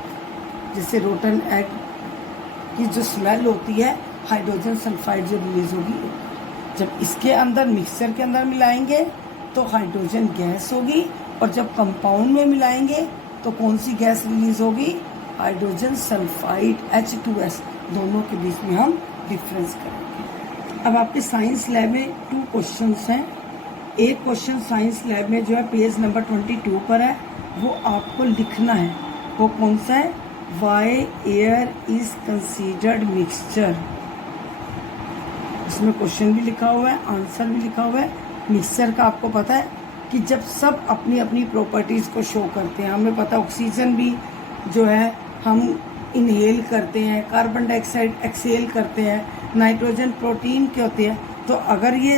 जैसे रोटन एग की जो स्मेल होती है, हाइड्रोजन सल्फाइड जो रिलीज होगी, जब इसके अंदर मिक्सचर के अंदर मिलाएंगे तो हाइड्रोजन गैस होगी, और जब कंपाउंड में मिलाएंगे तो कौन सी गैस रिलीज होगी, हाइड्रोजन सल्फाइड H2S। दोनों के बीच में हम डिफरेंस करेंगे। अब आपके साइंस लैब में 2 क्वेश्चंस हैं। एक क्वेश्चन साइंस लैब में जो है पेज नंबर 22 पर है, वो आपको लिखना है। वो कौन सा है, why air is considered mixture. इसमें क्वेश्चन भी लिखा हुआ है, आंसर भी लिखा हुआ है। मिक्सचर का आपको पता है कि जब सब अपनी अपनी प्रॉपर्टीज़ को शो करते हैं, हमें पता है ऑक्सीजन भी जो है हम इनहेल करते हैं, कार्बन डाइऑक्साइड एक्सहेल करते हैं, नाइट्रोजन प्रोटीन के होते हैं। तो अगर ये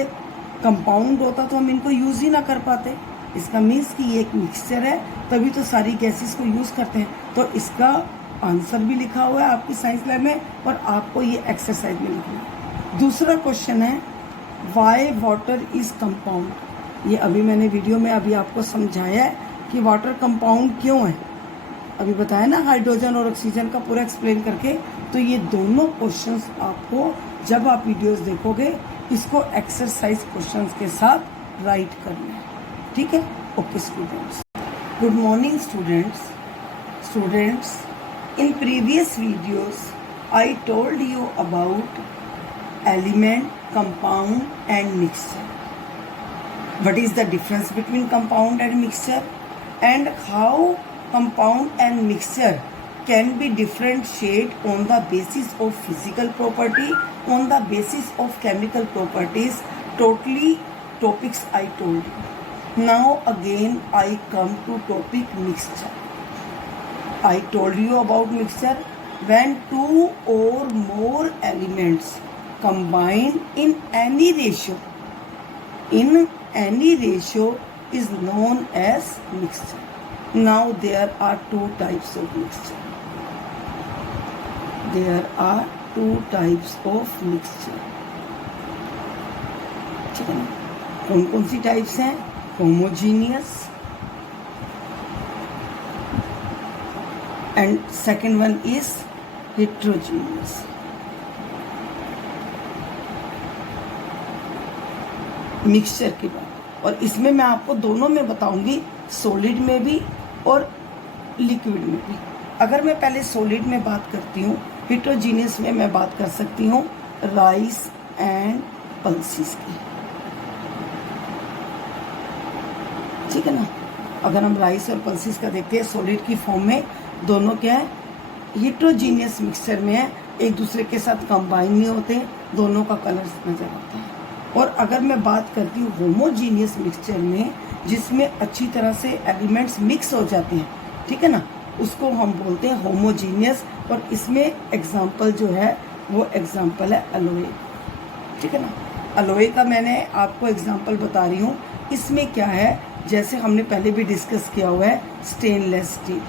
कंपाउंड होता तो हम इनको यूज़ ही ना कर पाते। इसका मीन्स कि ये एक मिक्सचर है, तभी तो सारी गैसेस को यूज़ करते हैं। तो इसका आंसर भी लिखा हुआ है आपकी साइंस लैब में, और आपको ये एक्सरसाइज में लिखना है। दूसरा क्वेश्चन है, वाई वाटर इज कंपाउंड। ये अभी मैंने वीडियो में अभी आपको समझाया है कि वाटर कंपाउंड क्यों है, अभी बताया ना, हाइड्रोजन और ऑक्सीजन का पूरा एक्सप्लेन करके। तो ये दोनों क्वेश्चंस आपको जब आप वीडियोस देखोगे, इसको एक्सरसाइज क्वेश्चंस के साथ राइट करना है, ठीक है। Okay students, good morning students. In previous videos I told you about element, compound and mixture. What is the difference between compound and mixture, and how compound and mixture can be differentiated on the basis of physical property, on the basis of chemical properties. Totally topics I told you. Now again I come to topic mixture. I told you about mixture when 2 or more elements combine in any ratio. In any ratio is known as mixture. Now there are 2 types of mixture. There are 2 types of mixture. ठीक है ना, कौन कौन सी types हैं, homogeneous and second one is heterogeneous. Mixture की बात, और इसमें मैं आपको दोनों में बताऊंगी, सॉलिड में भी और लिक्विड में भी। अगर मैं पहले सॉलिड में बात करती हूँ, हेट्रोजीनियस में मैं बात कर सकती हूँ राइस एंड पल्सेस की, ठीक है ना। अगर हम राइस और पल्सेस का देखते हैं सॉलिड की फॉर्म में, दोनों क्या है, हेट्रोजीनियस मिक्सचर में है, एक दूसरे के साथ कंबाइन नहीं होते, दोनों का कलर नजर आता है। और अगर मैं बात करती हूँ होमोजीनियस मिक्सचर में, जिसमें अच्छी तरह से एलिमेंट्स मिक्स हो जाते हैं, ठीक है ना, उसको हम बोलते हैं होमोजीनियस। और इसमें एग्जाम्पल जो है वो एग्जाम्पल है अलोए, ठीक है ना। अलोए का मैंने आपको एग्जाम्पल बता रही हूँ। इसमें क्या है, जैसे हमने पहले भी डिस्कस किया हुआ है, स्टेनलेस स्टील,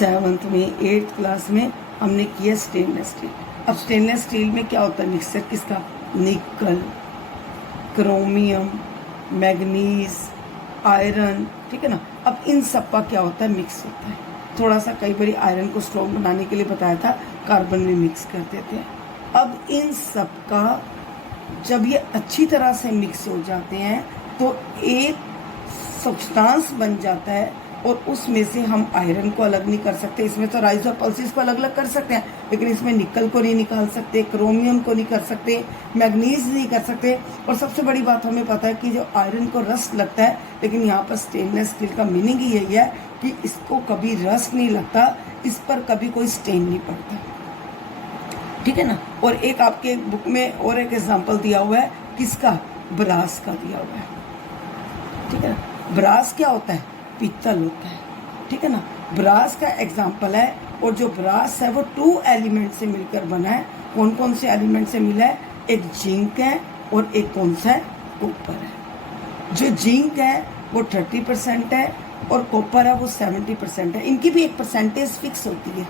7th में 8th क्लास में हमने किया स्टेनलेस स्टील। अब स्टेनलेस स्टील में क्या होता है मिक्सचर, किसका, निकल, क्रोमियम, मैग्नीज, आयरन, ठीक है ना। अब इन सब का क्या होता है, मिक्स होता है। थोड़ा सा कई बार आयरन को स्ट्रॉन्ग बनाने के लिए बताया था, कार्बन में मिक्स करते थे। अब इन सब का जब ये अच्छी तरह से मिक्स हो जाते हैं तो एक सब्सटेंस बन जाता है, और उसमें से हम आयरन को अलग नहीं कर सकते। इसमें तो राइज और पल्सिस को अलग अलग कर सकते हैं, लेकिन इसमें निकल को नहीं निकाल सकते, क्रोमियम को नहीं कर सकते, मैग्नीज नहीं कर सकते। और सबसे बड़ी बात हमें पता है कि जो आयरन को रस्ट लगता है, लेकिन यहाँ पर स्टेनलेस स्टील का मीनिंग ही यही है कि इसको कभी रस्ट नहीं लगता, इस पर कभी कोई स्टेन नहीं पड़ता, ठीक है ना। और एक आपके बुक में और एक एग्जाम्पल दिया हुआ है, किसका, ब्रास का दिया हुआ है, ठीक है ना। ब्रास क्या होता है, पीतल होता है, ठीक है ना। ब्रास का एग्जाम्पल है, और जो ब्रास है वो 2 एलिमेंट से मिलकर बना है। कौन कौन से एलिमेंट से मिला है, एक जिंक है और एक कौन सा है, कॉपर है। जो जिंक है वो 30% है और कॉपर है वो 70% है। इनकी भी एक परसेंटेज फिक्स होती है,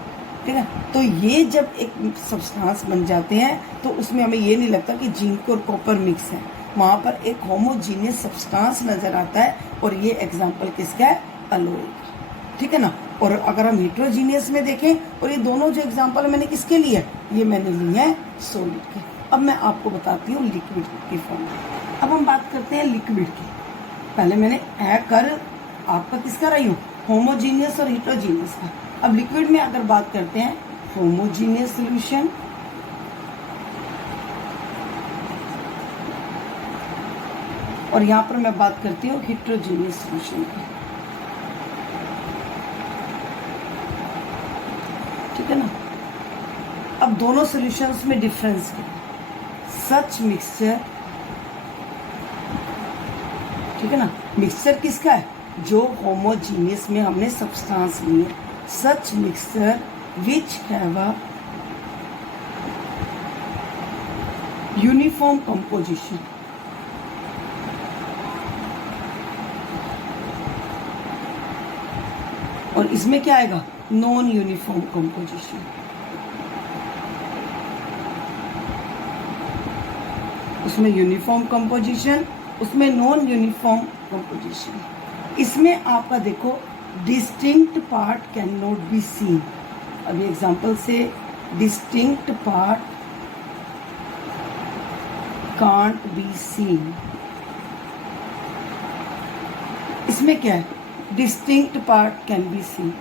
ठीक है। तो ये जब एक सब्सटेंस बन जाते हैं तो उसमें हमें ये नहीं लगता कि जिंक और कॉपर मिक्स है, वहाँ पर एक होमोजीनियस सब्सटेंस नजर आता है। और ये एग्जाम्पल किसका है, अलॉय का, ठीक है ना। और अगर हम हिट्रोजीनियस में देखें, और ये दोनों जो एग्जाम्पल मैंने किसके लिए, ये मैंने लिए हैं सॉलिड के। अब मैं आपको बताती हूँ लिक्विड की फॉर्म। अब हम बात करते हैं लिक्विड की। पहले मैंने कर आपका किसका रही हूँ, होमोजीनियस और हिट्रोजीनियस का। अब लिक्विड में अगर बात करते हैं, होमोजीनियस सोल्यूशन, और यहाँ पर मैं बात करती हूँ हिट्रोजीनियस सोल्यूशन की, ठीक है ना। अब दोनों सॉल्यूशंस में डिफरेंस क्या है, सच मिक्सचर, ठीक है ना। मिक्सचर किसका है, जो होमोजीनियस में हमने सब्सटेंस लिए, such mixture which have a uniform composition. और इसमें क्या आएगा, नॉन यूनिफॉर्म कंपोजिशन। उसमें यूनिफॉर्म कंपोजिशन, उसमें नॉन यूनिफॉर्म कंपोजिशन। इसमें आपका देखो distinct part can not be seen. अभी एग्जांपल से, distinct part can't be seen. इसमें क्या है, distinct part can be seen.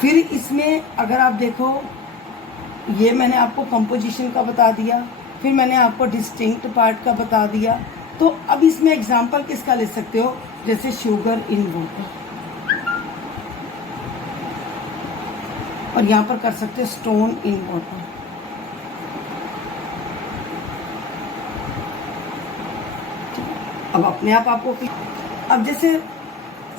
फिर इसमें अगर आप देखो, ये मैंने आपको कंपोजिशन का बता दिया, फिर मैंने आपको डिस्टिंक्ट पार्ट का बता दिया। तो अब इसमें एग्जांपल किसका ले सकते हो, जैसे शुगर इन वाटर, और यहाँ पर कर सकते हो स्टोन इन वाटर। अब अपने आप आपको, अब जैसे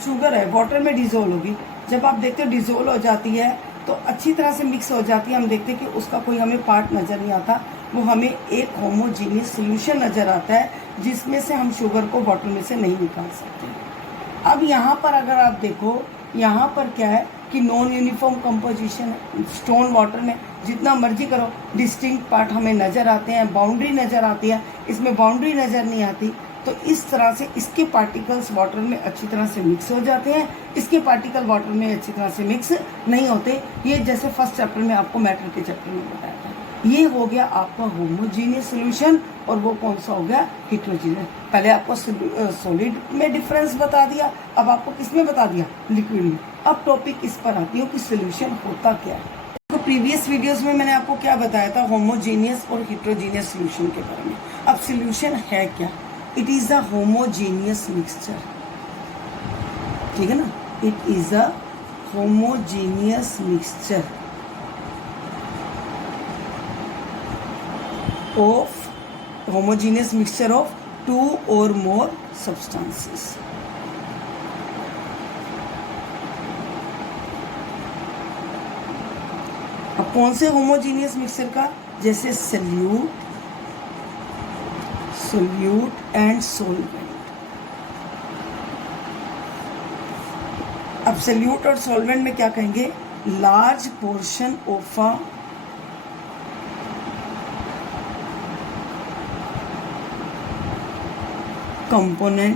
शुगर है, वाटर में डिजोल्व होगी, जब आप देखते हो डिजोल्व हो जाती है तो अच्छी तरह से मिक्स हो जाती है, हम देखते हैं कि उसका कोई हमें पार्ट नज़र नहीं आता, वो हमें एक होमोजीनियस सॉल्यूशन नज़र आता है, जिसमें से हम शुगर को वाटर में से नहीं निकाल सकते। अब यहाँ पर अगर आप देखो, यहाँ पर क्या है कि नॉन यूनिफॉर्म कंपोजिशन है। स्टोन वाटर में जितना मर्जी करो, डिस्टिंक्ट पार्ट हमें नज़र आते हैं, बाउंड्री नज़र आती है, इसमें बाउंड्री नज़र नहीं आती। तो इस तरह से इसके पार्टिकल्स वाटर में अच्छी तरह से मिक्स हो जाते हैं, इसके पार्टिकल वाटर में अच्छी तरह से मिक्स नहीं होते। ये जैसे फर्स्ट चैप्टर में आपको मैटर के चैप्टर में बताया था। ये हो गया आपका होमोजीनियस सॉल्यूशन, और वो कौन सा हो गया, हिट्रोजीनियस। पहले आपको सॉलिड में डिफरेंस बता दिया, अब आपको किस में बता दिया, लिक्विड में। अब टॉपिक इस पर आती हूँ कि सॉल्यूशन होता क्या है। तो प्रीवियस वीडियोस में मैंने आपको क्या बताया था, होमोजीनियस और हिट्रोजीनियस सॉल्यूशन के बारे में। अब सॉल्यूशन है क्या, it is a homogeneous mixture, ठीक है ना। It is a homogeneous mixture of homogeneous mixture of 2 or more substances। अब कौन से होमोजीनियस मिक्सचर का, जैसे सल्यूट, सोल्यूट एंड सोलवेंट। अब सोल्यूट और सोलवेंट में क्या कहेंगे, large portion of a component,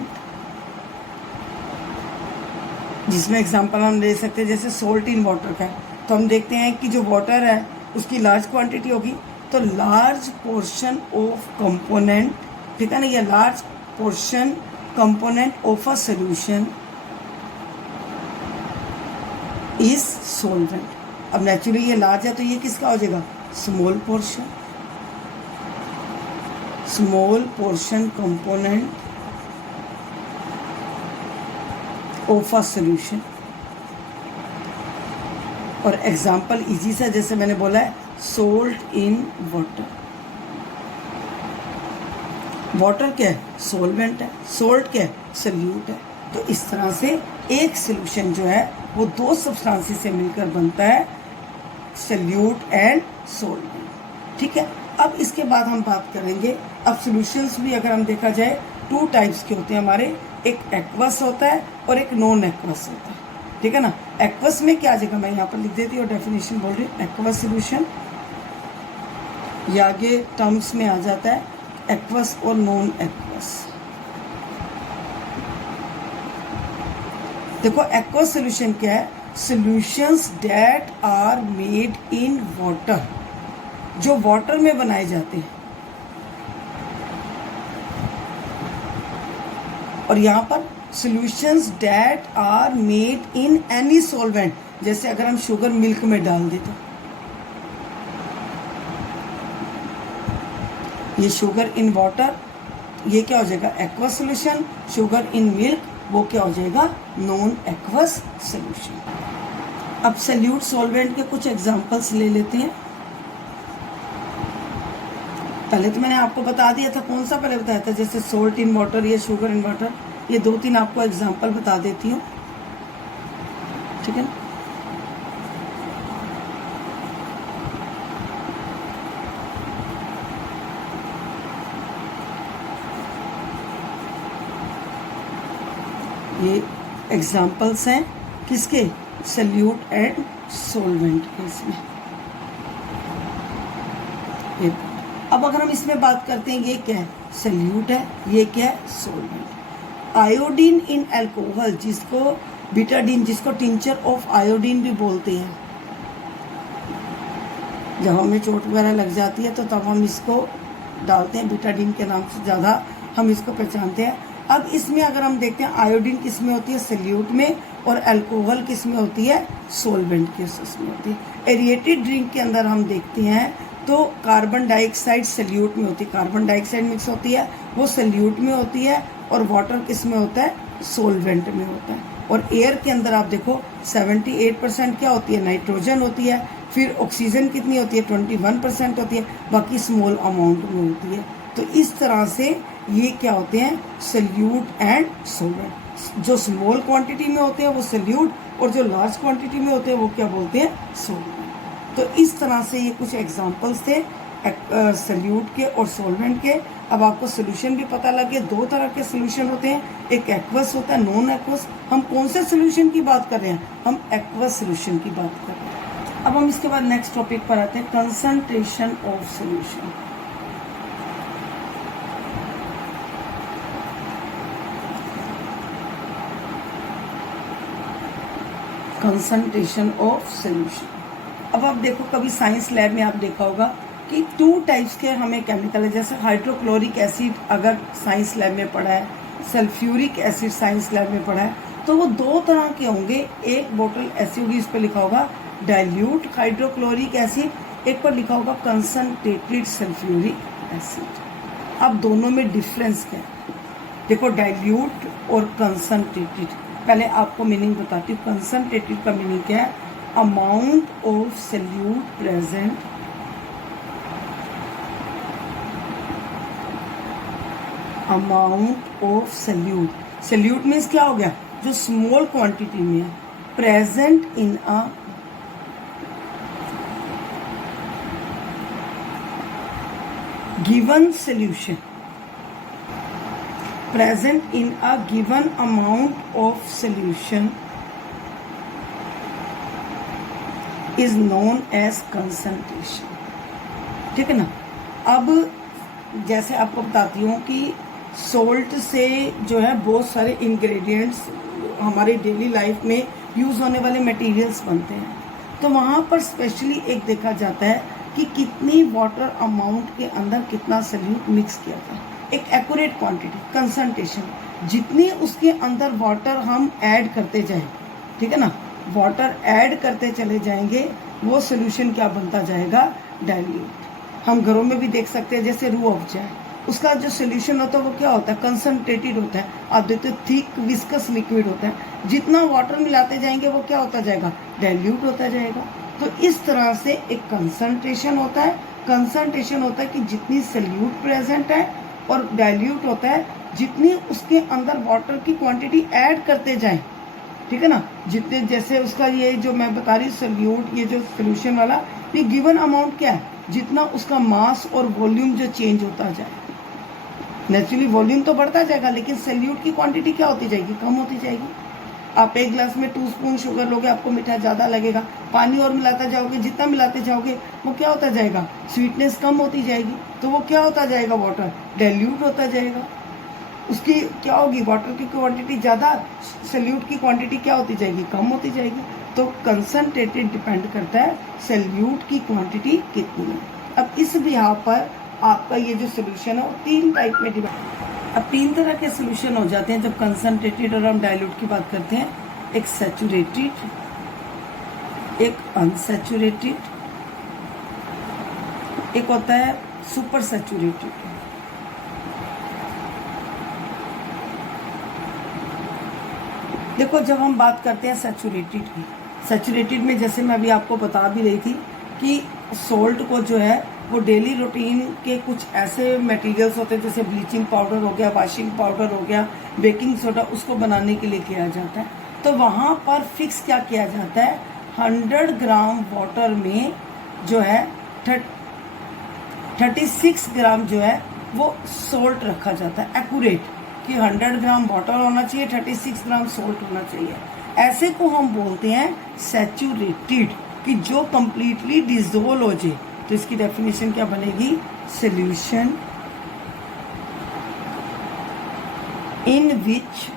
जिसमें एग्जांपल हम ले सकते हैं जैसे सोल्ट इन वाटर का है, तो हम देखते हैं कि जो वाटर है उसकी लार्ज क्वांटिटी होगी, तो लार्ज पोर्शन ऑफ कंपोनेंट, ठीक है ना, ये large portion component of a solution is सोल्वेंट। अब नेचुरली ये लार्ज है तो ये किसका हो जाएगा, small portion, small portion component of a solution. और एग्जाम्पल इजी सा, जैसे मैंने बोला है सोल्ट इन वाटर, वाटर क्या है, सोलवेंट है, सोल्ट क्या है, सल्यूट है। तो इस तरह से एक सोल्यूशन जो है वो दो सब्सटेंसेस से मिलकर बनता है, सल्यूट एंड सोलवेंट, ठीक है। अब इसके बाद हम बात करेंगे, अब सॉल्यूशंस भी अगर हम देखा जाए टू टाइप्स के होते हैं हमारे, एक एक्वस होता है और एक नॉन एक्वस होता है, ठीक है ना। एक्वस में क्या आ जाएगा, मैं यहाँ पर लिख देती हूँ, डेफिनेशन बोल रही हूँ, एक्वस सॉल्यूशन, ये आगे टर्म्स में आ जाता है एक्वस और नॉन एक्वस। देखो एक्वस सॉल्यूशन क्या है, solutions that are made in water, जो वाटर में बनाए जाते हैं। और यहां पर solutions that are made in any solvent, जैसे अगर हम शुगर मिल्क में डाल दें तो ये शुगर इन वाटर, ये क्या हो जाएगा, aqueous solution. Sugar in milk, वो क्या हो जाएगा, नॉन एक्वस सॉल्यूशन। अब सल्यूट सॉल्वेंट के कुछ एग्जांपल्स ले लेते हैं। पहले तो मैंने आपको बता दिया था, कौन सा पहले बताया था, जैसे सोल्ट इन वाटर या शुगर इन वाटर, ये दो तीन आपको एग्जांपल बता देती हूँ, ठीक है। ये एग्जांपल्स हैं किसके, सल्यूट एंड सोलवेंट के इसमें। अब अगर हम इसमें बात करते हैं, ये क्या है, सल्यूट है, ये क्या है, सोलवेंट। आयोडीन इन अल्कोहल, जिसको बीटाडीन, जिसको टिंचर ऑफ आयोडीन भी बोलते हैं, जब हमें चोट वगैरह लग जाती है तो तब हम इसको डालते हैं, बीटाडीन के नाम से ज़्यादा हम इसको पहचानते हैं। अब इसमें अगर हम देखते हैं, आयोडीन किस में होती है, सल्यूट में, और अल्कोहल किस में होती है, सोलवेंट के उसमें होती है। एरिएटेड ड्रिंक के अंदर हम देखते हैं तो कार्बन डाइऑक्साइड सल्यूट में होती है, कार्बन डाइऑक्साइड मिक्स होती है, वो सल्यूट में होती है, और वाटर किस में होता है, सोलवेंट में होता है। और एयर के अंदर आप देखो 78% क्या होती है, नाइट्रोजन होती है, फिर ऑक्सीजन कितनी होती है, 21% होती है, बाकी स्मॉल अमाउंट में होती है। तो इस तरह से ये क्या होते हैं, सल्यूट एंड सोलवेंट। जो स्मॉल क्वांटिटी में होते हैं वो सल्यूट, और जो लार्ज क्वांटिटी में होते हैं वो क्या बोलते हैं, सोलवेंट। तो इस तरह से ये कुछ एग्जांपल्स थे सल्यूट के और सोलवेंट के। अब आपको सोल्यूशन भी पता लग गया, दो तरह के सोल्यूशन होते हैं, एक एक्वस होता है, नॉन एक्वस। हम कौन से सोल्यूशन की बात कर रहे हैं, हम एक्वस सोल्यूशन की बात कर रहे हैं। अब हम इसके बाद नेक्स्ट टॉपिक पर आते हैं, concentration of solution. Concentration of solution. अब आप देखो, कभी साइंस लैब में आप देखा होगा कि टू टाइप्स के हमें केमिकल है, जैसे हाइड्रोक्लोरिक एसिड अगर साइंस लैब में पढ़ा है, सल्फ्यूरिक एसिड साइंस लैब में पढ़ा है, तो वो दो तरह के होंगे। एक बोतल ऐसी होगी, इस पर लिखा होगा डाइल्यूट हाइड्रोक्लोरिक एसिड, एक पर लिखा होगा कंसंट्रेटेड सल्फ्यूरिक एसिड। अब दोनों में डिफरेंस क्या है, देखो डाइल्यूट और कंसंट्रेटेड। पहले आपको मीनिंग बताती हूँ। कंसंट्रेटेड का मीनिंग क्या है, amount of solute present amount of solute. Solute means क्या हो गया, जो स्मॉल क्वांटिटी में है, present in a given solution, present in a given amount of solution is known as concentration. ठीक है ना। अब जैसे आपको बताती हूँ कि सोल्ट से जो है बहुत सारे इंग्रेडिएंट्स हमारे डेली लाइफ में यूज होने वाले मटेरियल्स बनते हैं, तो वहाँ पर स्पेशली एक देखा जाता है कि कितनी वाटर अमाउंट के अंदर कितना सल्यूट मिक्स किया था, एक एक्यूरेट क्वांटिटी, कंसंट्रेशन। जितनी उसके अंदर वाटर हम ऐड करते जाएं, ठीक है ना, वाटर ऐड करते चले जाएंगे, वो सोल्यूशन क्या बनता जाएगा, डाइल्यूट। हम घरों में भी देख सकते हैं, जैसे रूह अफ़ज़ा है, उसका जो सोल्यूशन होता है वो क्या होता है, कंसंट्रेटेड होता है। आप देखते हो थिक विस्कस लिक्विड होता है, जितना वाटर मिलाते जाएंगे वो क्या होता जाएगा, डाइल्यूट होता जाएगा। तो इस तरह से एक कंसंट्रेशन होता है, कंसंट्रेशन होता है कि जितनी सल्यूट प्रेजेंट है, और डाइल्यूट होता है जितनी उसके अंदर वाटर की क्वांटिटी ऐड करते जाएं, ठीक है ना। जितने, जैसे उसका ये जो मैं बता रही हूँ सल्यूट, ये जो सोल्यूशन वाला, ये गिवन अमाउंट क्या है, जितना उसका मास और वॉल्यूम जो चेंज होता जाए, नेचुरली वॉल्यूम तो बढ़ता जाएगा, लेकिन सल्यूट की क्वांटिटी क्या होती जाएगी, कम होती जाएगी। आप एक गिलास में 2 स्पून शुगर लोगे, आपको मीठा ज़्यादा लगेगा, पानी और मिलाते जाओगे, जितना मिलाते जाओगे वो क्या होता जाएगा, स्वीटनेस कम होती जाएगी, तो वो क्या होता जाएगा, वाटर डाइल्यूट होता जाएगा। उसकी क्या होगी, वाटर की क्वांटिटी ज़्यादा, सल्यूट की क्वांटिटी क्या होती जाएगी, कम होती जाएगी। तो कंसंट्रेटेड डिपेंड करता है सल्यूट की क्वांटिटी कितनी है। अब इस बिहाव पर आपका ये जो सोल्यूशन है वो 3 टाइप में डिवाइड, अब 3 तरह के सोल्यूशन हो जाते हैं जब कंसंट्रेटेड और हम डाइल्यूट की बात करते हैं। एक सैचुरेटेड, एक अनसैचुरेटेड, एक होता है सुपर सैचुरेटेड। देखो, जब हम बात करते हैं सैचुरेटेड की, सैचुरेटेड में जैसे मैं अभी आपको बता भी रही थी कि सोल्ट को जो है वो डेली रूटीन के कुछ ऐसे मटेरियल्स होते हैं, जैसे ब्लीचिंग पाउडर हो गया, वॉशिंग पाउडर हो गया, बेकिंग सोडा, उसको बनाने के लिए किया जाता है। तो वहाँ पर फिक्स क्या किया जाता है, 100 ग्राम वाटर में जो है 36 ग्राम जो है वो सोल्ट रखा जाता है, एक्यूरेट, कि 100 ग्राम वाटर होना चाहिए, 36 ग्राम सोल्ट होना चाहिए। ऐसे को हम बोलते हैं सैचुरेटेड, कि जो कंप्लीटली डिजोल्व हो जाए। तो इसकी डेफिनेशन क्या बनेगी, solution in which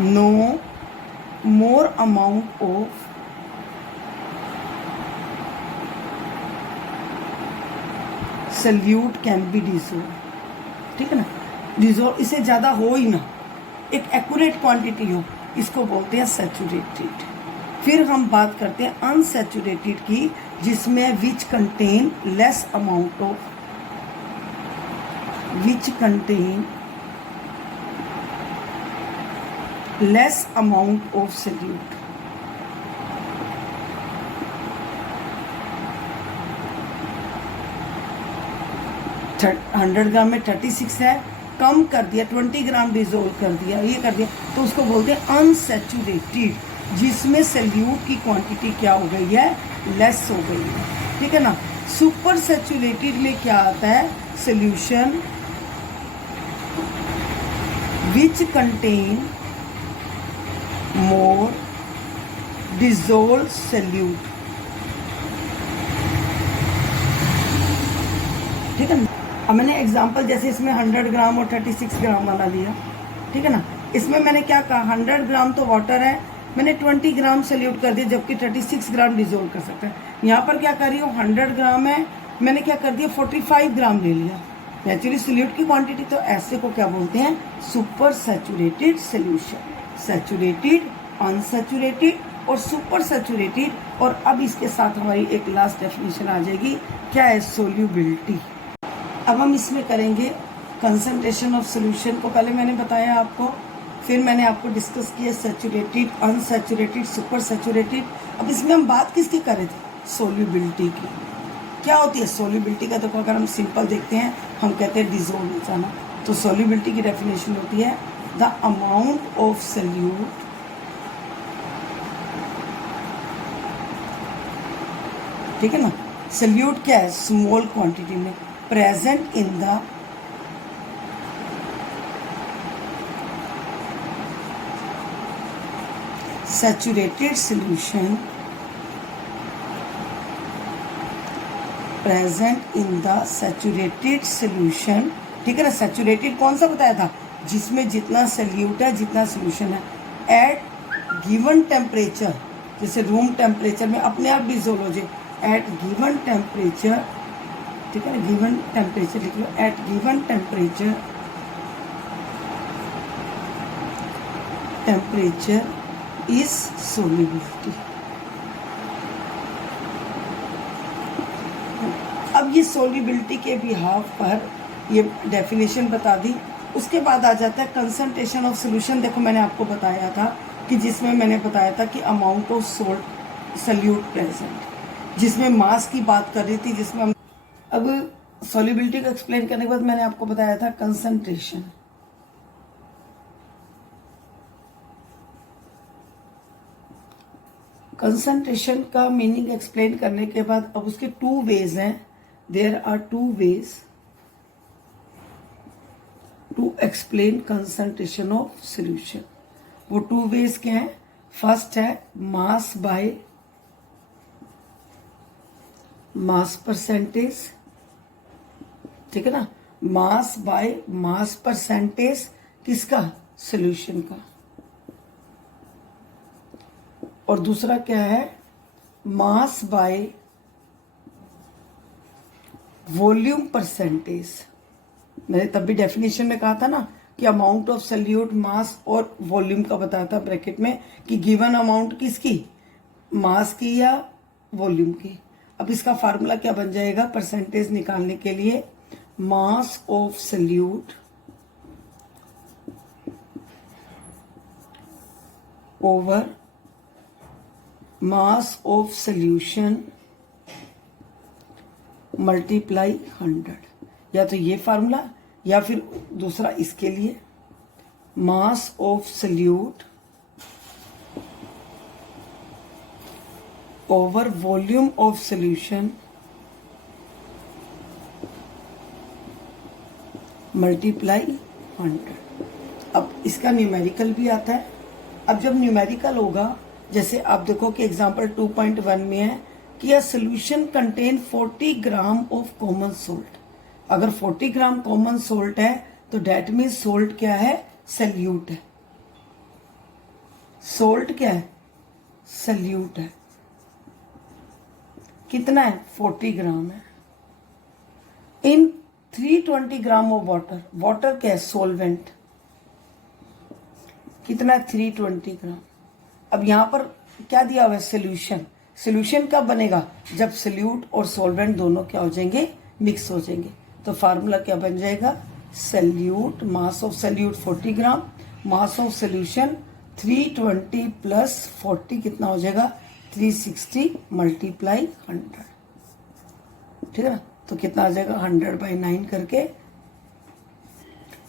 no more amount of solute can be dissolve. ठीक है ना, डिजोल्व इससे ज़्यादा हो ही ना, एक एक्यूरेट क्वांटिटी हो, इसको बोलते हैं सैचुरेटेड। फिर हम बात करते हैं अनसैचुरेटेड की, जिसमें which contain less amount of, which contain less amount of salute. Hundred gram में 36 है, कम कर दिया, 20 ग्राम डिजोल्व कर दिया, ये कर दिया, तो उसको बोलते हैं अनसैचुरेटेड, जिसमें सल्यूट की क्वांटिटी क्या हो गई है, लेस हो गई है। ठीक है ना। सुपर सैचुरेटेड में क्या आता है, solution which contain more dissolve solute. ठीक है ना। अब मैंने एग्जांपल जैसे इसमें 100 ग्राम और 36 ग्राम वाला लिया, ठीक है ना। इसमें मैंने क्या कहा, 100 ग्राम तो वाटर है, मैंने 20 ग्राम सल्यूट कर दिया, जबकि 36 ग्राम डिजोल्व कर सकते हैं। यहाँ पर क्या कर रही हूँ, 100 ग्राम है, मैंने क्या कर दिया, 45 ग्राम ले लिया, नेचुरली सल्यूट की क्वांटिटी। तो ऐसे को क्या बोलते हैं, super saturated solution. Saturated, unsaturated और सुपर सैचुरेटेड। और अब इसके साथ हमारी एक लास्ट डेफिनेशन आ जाएगी, क्या है, सोल्यूबिलिटी। अब हम इसमें करेंगे कंसंट्रेशन ऑफ सॉल्यूशन को, पहले मैंने बताया आपको, फिर मैंने आपको डिस्कस किया सैचुरेटेड, अनसैचुरेटेड, सुपर सैचुरेटेड। अब इसमें हम बात किसकी कर रहे थे, सोल्यूबिलिटी की। क्या होती है सोल्यूबिलिटी का, देखो अगर हम सिंपल देखते हैं, हम कहते हैं डिजोल्व हो जाना। तो सोल्यूबिलिटी की डेफिनेशन होती है द अमाउंट ऑफ सल्यूट ठीक है ना, सल्यूट क्या है, स्मॉल क्वांटिटी में present in the saturated solution present in the saturated solution, ठीक है ना। सैचुरेटेड कौन सा बताया था, जिसमें जितना सल्यूट है जितना सोल्यूशन है, एट गिवन टेम्परेचर, जैसे रूम टेम्परेचर में अपने आप डिसोल्व हो जाए, एट गिवन टेम्परेचर, ठीक है ना, गिवन टेम्परेचर लिख लो, at given temperature is solubility. अब ये सोल्युबिलिटी के बिहाफ पर ये डेफिनेशन बता दी। उसके बाद आ जाता है कंसंट्रेशन ऑफ सोल्यूशन। देखो मैंने आपको बताया था कि जिसमें मैंने बताया था कि amount of salt solute present, जिसमें मास की बात कर रही थी, जिसमें हम अब सॉल्युबिलिटी को एक्सप्लेन करने के बाद मैंने आपको बताया था कंसंट्रेशन। कंसंट्रेशन का मीनिंग एक्सप्लेन करने के बाद अब उसके टू वेज हैं, there are two ways to explain concentration of solution. वो टू वेज क्या है, फर्स्ट है मास बाय मास परसेंटेज, ठीक है ना, मास बाय मास परसेंटेज किसका, सॉल्यूशन का। और दूसरा क्या है, मास बाय वॉल्यूम परसेंटेज। मैंने तब भी डेफिनेशन में कहा था ना कि अमाउंट ऑफ सल्यूट मास और वॉल्यूम का बताया था ब्रैकेट में कि गिवन अमाउंट किसकी, मास की या वॉल्यूम की। अब इसका फार्मूला क्या बन जाएगा परसेंटेज निकालने के लिए, मास of salute over mass of solution multiply 100। या तो ये फार्मूला या फिर दूसरा इसके लिए, मास of salute over volume of solution multiply 100। अब इसका न्यूमेरिकल भी आता है। अब जब न्यूमेरिकल होगा, जैसे आप देखो कि एग्जांपल 2.1 में है कि a solution contain 40 gram of common salt. अगर 40 ग्राम कॉमन सोल्ट है तो डेट मीन सोल्ट क्या है, सल्यूट है। सोल्ट क्या है, सल्यूट है। कितना है, 40 ग्राम है। इन 320 ग्राम ऑफ वाटर, वाटर क्या है, सोलवेंट, कितना है, 320 ग्राम। अब यहां पर क्या दिया हुआ है, सोल्यूशन। सोल्यूशन कब बनेगा, जब सल्यूट और सोलवेंट दोनों क्या हो जाएंगे, मिक्स हो जाएंगे। तो फार्मूला क्या बन जाएगा, solute, mass of solute 40 gram, mass of solution 320 plus 40 कितना हो जाएगा, 360 मल्टीप्लाई 100, ठीक है ना। तो कितना आ जाएगा, 100/9 करके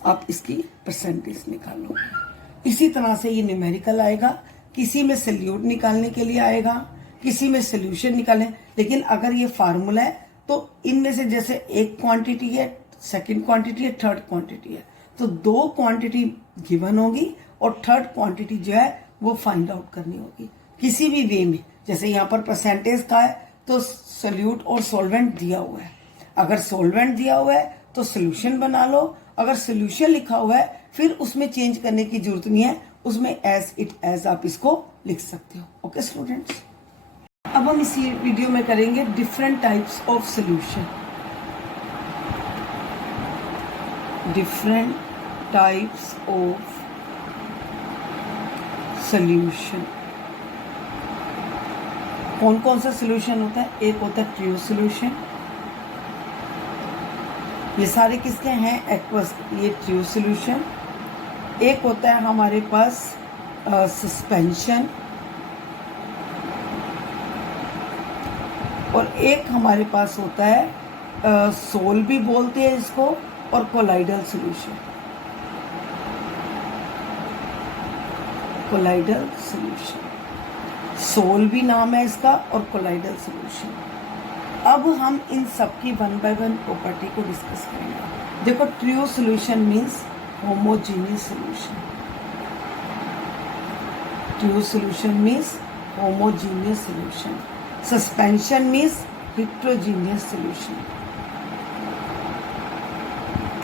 आप इसकी परसेंटेज निकालो। इसी तरह से ये न्यूमेरिकल आएगा, किसी में सल्यूट निकालने के लिए आएगा, किसी में सोल्यूशन निकालने। लेकिन अगर ये फार्मूला है तो इनमें से जैसे एक क्वांटिटी है, सेकंड क्वांटिटी है, थर्ड क्वांटिटी है, तो दो क्वांटिटी गिवन होगी और थर्ड क्वांटिटी जो है वो फाइंड आउट करनी होगी किसी भी वे में। जैसे यहाँ पर परसेंटेज का है तो सोल्यूट और सोलवेंट दिया हुआ है, अगर सोलवेंट दिया हुआ है तो सोल्यूशन बना लो, अगर सोल्यूशन लिखा हुआ है फिर उसमें चेंज करने की जरूरत नहीं है, उसमें एज इट एज आप इसको लिख सकते हो। ओके स्टूडेंट्स, अब हम इसी वीडियो में करेंगे different types of solution. Different types of solution. कौन कौन सा सोल्यूशन होता है, एक होता है ट्रू सोल्यूशन, ये सारे किसके हैं, एक्वस, ये ट्रू सोल्यूशन। एक होता है हमारे पास सस्पेंशन, और एक हमारे पास होता है सोल भी बोलते हैं इसको, और colloidal solution. Colloidal solution, sol भी नाम है इसका और कोलाइडल सोल्यूशन। अब हम इन सब की वन बाय वन प्रॉपर्टी को डिस्कस करेंगे। देखो, true solution means homogeneous solution. True solution means homogeneous solution. Suspension means heterogeneous solution।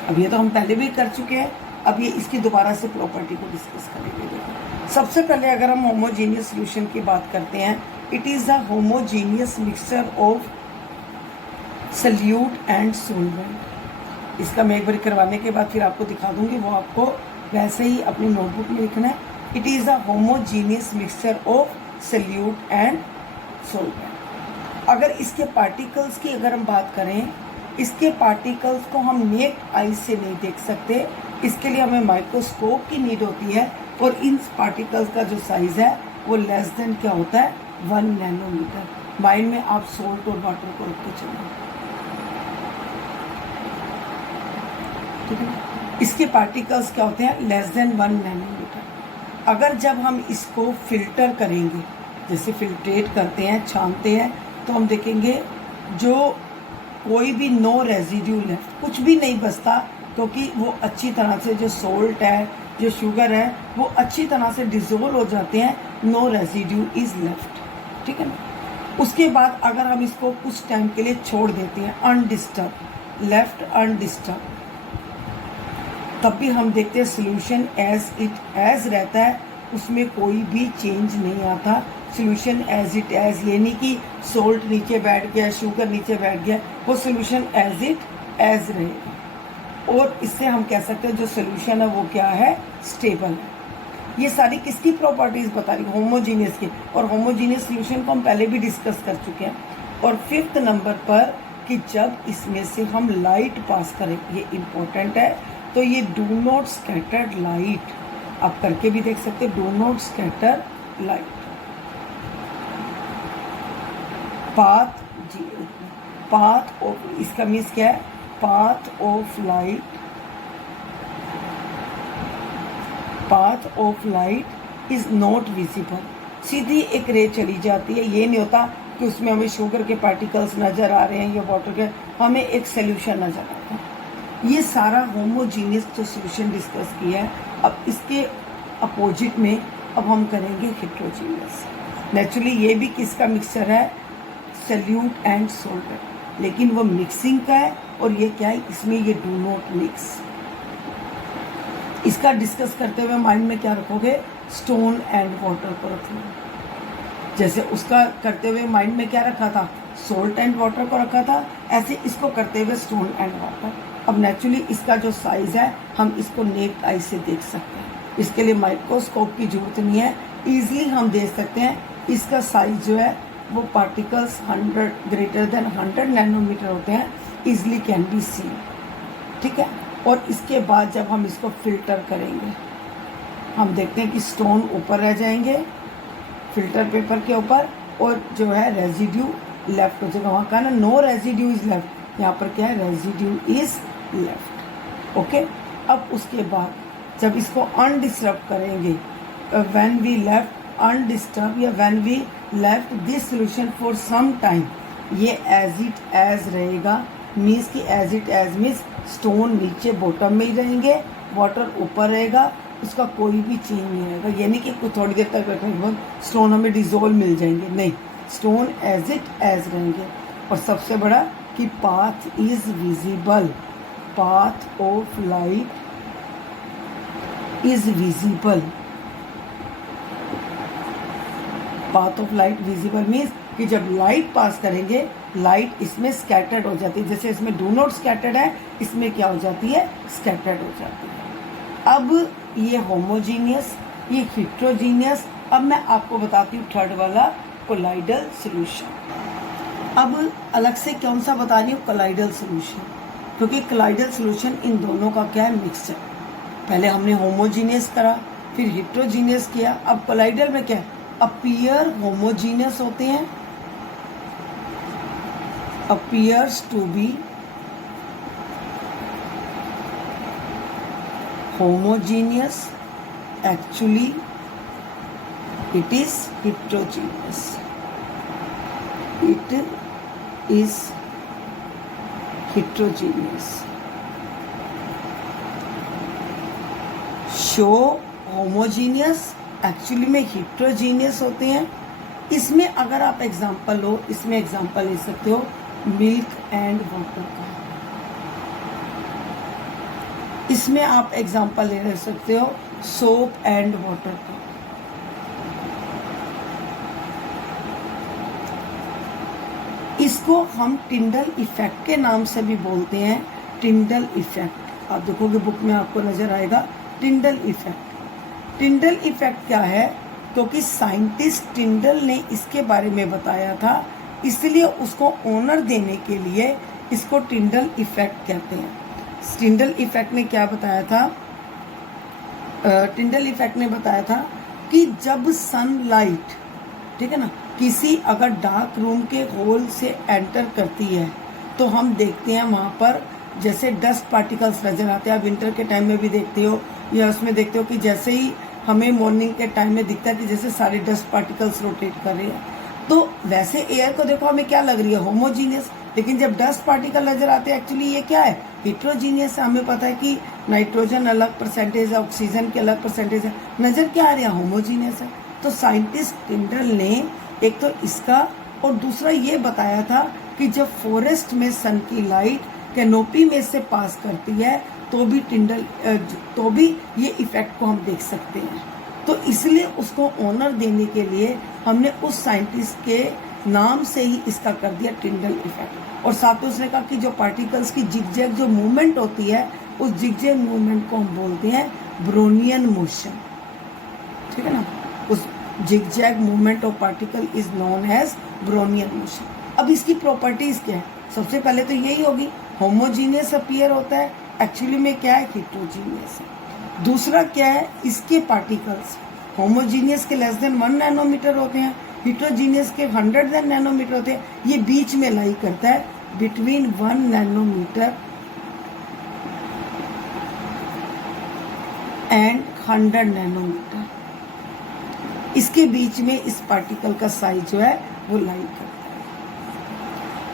अब ये तो हम पहले भी कर चुके हैं, अब ये इसकी दोबारा से प्रॉपर्टी को डिस्कस करेंगे। देखो सबसे पहले अगर हम होमोजीनियस सॉल्यूशन की बात करते हैं, it is a homogeneous mixture of solute and solvent. इसका मैं एक बार करवाने के बाद फिर आपको दिखा दूंगी, वो आपको वैसे ही अपनी नोटबुक में लिखना है। It is a homogeneous mixture of solute and solvent. अगर इसके पार्टिकल्स की अगर हम बात करें, इसके पार्टिकल्स को हम नेक्ड आई से नहीं देख सकते, इसके लिए हमें माइक्रोस्कोप की नीड होती है। और इन पार्टिकल्स का जो साइज है वो लेस देन क्या होता है, 1 नैनोमीटर। माइंड में आप सोल्ट और वाटर को रख के चलो, ठीक है। इसके पार्टिकल्स क्या होते हैं, लेस देन 1 नैनोमीटर। अगर जब हम इसको फिल्टर करेंगे, जैसे फिल्ट्रेट करते हैं, छानते हैं, तो हम देखेंगे जो कोई भी नो रेजिड्यू लेफ्ट, कुछ भी नहीं बचता, क्योंकि वो अच्छी तरह से जो सोल्ट है, जो शुगर है, वो अच्छी तरह से डिजोल्व हो जाते हैं। नो रेजिड्यू इज लेफ्ट, ठीक है ना। उसके बाद अगर हम इसको कुछ टाइम के लिए छोड़ देते हैं अनडिस्टर्ब, लेफ्ट अनडिस्टर्ब, तब भी हम देखते हैं सोल्यूशन एज इट एज रहता है, उसमें कोई भी चेंज नहीं आता। सोल्यूशन एज इट एज, ये नहीं कि सोल्ट नीचे बैठ गया, शुगर नीचे बैठ गया, वो सोल्यूशन एज इट एज रहेगा। और इससे हम कह सकते हैं जो सोल्यूशन है वो क्या है, स्टेबल है। ये सारी किसकी प्रॉपर्टीज बता रही, होमोजीनियस की। और होमोजीनियस सोल्यूशन को हम पहले भी डिस्कस कर चुके हैं। और 5th नंबर पर कि जब इसमें से हम लाइट पास करें, ये इम्पोर्टेंट है, तो ये डू नॉट स्कैटर लाइट, आप करके भी देख सकते हैं, do not scatter light. Path of, इसका मीन्स क्या है, path of light is not visible. सीधी एक रे चली जाती है, ये नहीं होता कि उसमें हमें शुगर के पार्टिकल्स नज़र आ रहे हैं या वाटर के, हमें एक सोल्यूशन नज़र आता है। ये सारा होमोजीनियस जो सोल्यूशन डिस्कस किया है। अब इसके अपोजिट में अब हम करेंगे हेटेरोजीनियस। नेचुरली ये भी किसका मिक्सचर है, सल्यूट एंड सॉल्वेंट, लेकिन वो मिक्सिंग का है। और ये क्या है, इसमें ये डू नॉट मिक्स। इसका डिस्कस करते हुए माइंड में क्या रखोगे, स्टोन एंड वाटर को रखोगे। जैसे उसका करते हुए माइंड में क्या रखा था, सोल्ट एंड वाटर को रखा था, ऐसे इसको करते हुए स्टोन एंड वाटर। अब नेचुरली इसका जो साइज है हम इसको नेक्ड आई से देख सकते हैं, इसके लिए माइक्रोस्कोप की जरूरत नहीं है, ईजिली हम देख सकते हैं। इसका साइज जो है वो पार्टिकल्स 100 ग्रेटर देन 100 नैनोमीटर होते हैं, ईजिली कैन बी सी, ठीक है। और इसके बाद जब हम इसको फिल्टर करेंगे, हम देखते हैं कि स्टोन ऊपर रह जाएंगे फिल्टर पेपर के ऊपर, और जो है रेजिड्यू लेफ्ट हो जाएगा। वहाँ का ना नो रेजिड्यू इज लेफ्ट, यहाँ पर क्या है, रेजिड्यू इज लेफ्ट, ओके। अब उसके बाद जब इसको अनडिस्टर्ब करेंगे, व्हेन वी लेफ्ट अनडिस्टर्ब या when we left this solution for some time, ये एज इट एज रहेगा। मीन्स कि as it as means stone नीचे बॉटम में ही रहेंगे, वाटर ऊपर रहेगा, उसका कोई भी चेंज नहीं रहेगा। ये नहीं कि कुछ थोड़ी देर तक रखने के बाद स्टोन हमें डिजोल्व मिल जाएंगे, नहीं, स्टोन एज इट एज रहेंगे। और सबसे बड़ा कि path is visible, path of light is visible. Path of light visible means कि जब लाइट पास करेंगे, लाइट इसमें स्कैटर्ड हो जाती है। जैसे इसमें डू नॉट स्कैटर्ड है, इसमें क्या हो जाती है, स्कैटर्ड हो जाती है। अब ये होमोजीनियस, ये हेटेरोजीनियस। अब मैं आपको बताती हूँ थर्ड वाला, कोलाइडल सॉल्यूशन। अब अलग से कौन सा बता रही हूँ, कोलाइडल सॉल्यूशन, क्योंकि कोलाइडल सॉल्यूशन इन दोनों का क्या है, मिक्सचर। पहले हमने होमोजीनियस करा, फिर हेटेरोजीनियस किया, अब कोलाइडल में क्या है, अपीयर होमोजीनियस होते हैं, appears to be homogeneous, actually it is heterogeneous, it is heterogeneous। Show homogeneous, actually में हेटेरोजीनियस होते हैं। इसमें अगर आप एग्जांपल लो, इसमें एग्जांपल ले सकते हो मिल्क एंड वाटर का। इसमें आप एग्जांपल ले सकते हो सोप एंड वाटर का। इसको हम टिंडल इफेक्ट के नाम से भी बोलते हैं, टिंडल इफेक्ट। आप देखोगे बुक में आपको नजर आएगा टिंडल इफेक्ट। टिंडल इफेक्ट क्या है? क्योंकि साइंटिस्ट टिंडल ने इसके बारे में बताया था, इसलिए उसको ऑनर देने के लिए इसको टिंडल इफेक्ट कहते हैं। टिंडल इफेक्ट ने क्या बताया था? टिंडल इफेक्ट ने बताया था कि जब सनलाइट, ठीक है ना, किसी अगर डार्क रूम के होल से एंटर करती है तो हम देखते हैं वहाँ पर जैसे डस्ट पार्टिकल्स नजर आते हैं। आप विंटर के टाइम में भी देखते हो या उसमें देखते हो कि जैसे ही हमें मॉर्निंग के टाइम में दिखता है कि जैसे सारे डस्ट पार्टिकल्स रोटेट कर रहे हैं। तो वैसे एयर को देखो हमें क्या लग रही है, होमोजीनियस, लेकिन जब डस्ट पार्टिकल नजर आते हैं एक्चुअली ये क्या है, हिट्रोजीनियस। हमें पता है कि नाइट्रोजन अलग परसेंटेज है, ऑक्सीजन के अलग परसेंटेज है, नजर क्या आ रहा है, होमोजीनियस है। तो साइंटिस्ट टिंडल ने एक तो इसका और दूसरा ये बताया था कि जब फॉरेस्ट में सन की लाइट कैनोपी में से पास करती है तो भी ये इफेक्ट को हम देख सकते हैं। तो इसलिए उसको ऑनर देने के लिए हमने उस साइंटिस्ट के नाम से ही इसका कर दिया टिंडल इफेक्ट। और साथ में उसने कहा कि जो पार्टिकल्स की जिगजैग जो मूवमेंट होती है उस जिगजैग मूवमेंट को हम बोलते हैं ब्रोनियन मोशन, ठीक है ना। उस zigzag movement of particle is known as Brownian motion. अब इसकी प्रॉपर्टीज क्या है? सबसे पहले तो यही होगी, होमोजीनियस अपीयर होता है, एक्चुअली में क्या है, हिट्रोजीनियस है। दूसरा क्या है, इसके पार्टिकल्स होमोजीनियस के लेस देन 1 नैनोमीटर होते हैं, हिट्रोजीनियस के 100 नैनोमीटर होते हैं। ये बीच में लाई करता है बिटवीन 1 नैनोमीटर एंड 100 नैनोमीटर। इसके बीच में इस पार्टिकल का साइज जो है वो लाई करता है।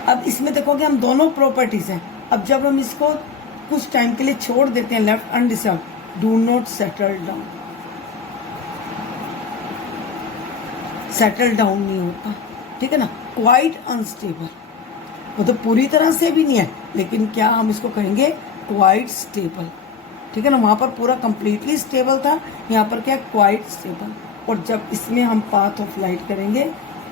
अब इसमें देखोगे हम दोनों प्रॉपर्टीज हैं। अब जब हम इसको कुछ टाइम के लिए छोड़ देते हैं left undisturb, do not settle down, settle down नहीं होता, ठीक है ना। क्वाइट अनस्टेबल, वो तो पूरी तरह से भी नहीं है, लेकिन क्या हम इसको कहेंगे क्वाइट स्टेबल, ठीक है ना। वहां पर पूरा कंप्लीटली स्टेबल था, यहाँ पर क्या क्वाइट स्टेबल। और जब इसमें हम पाथ ऑफ लाइट करेंगे,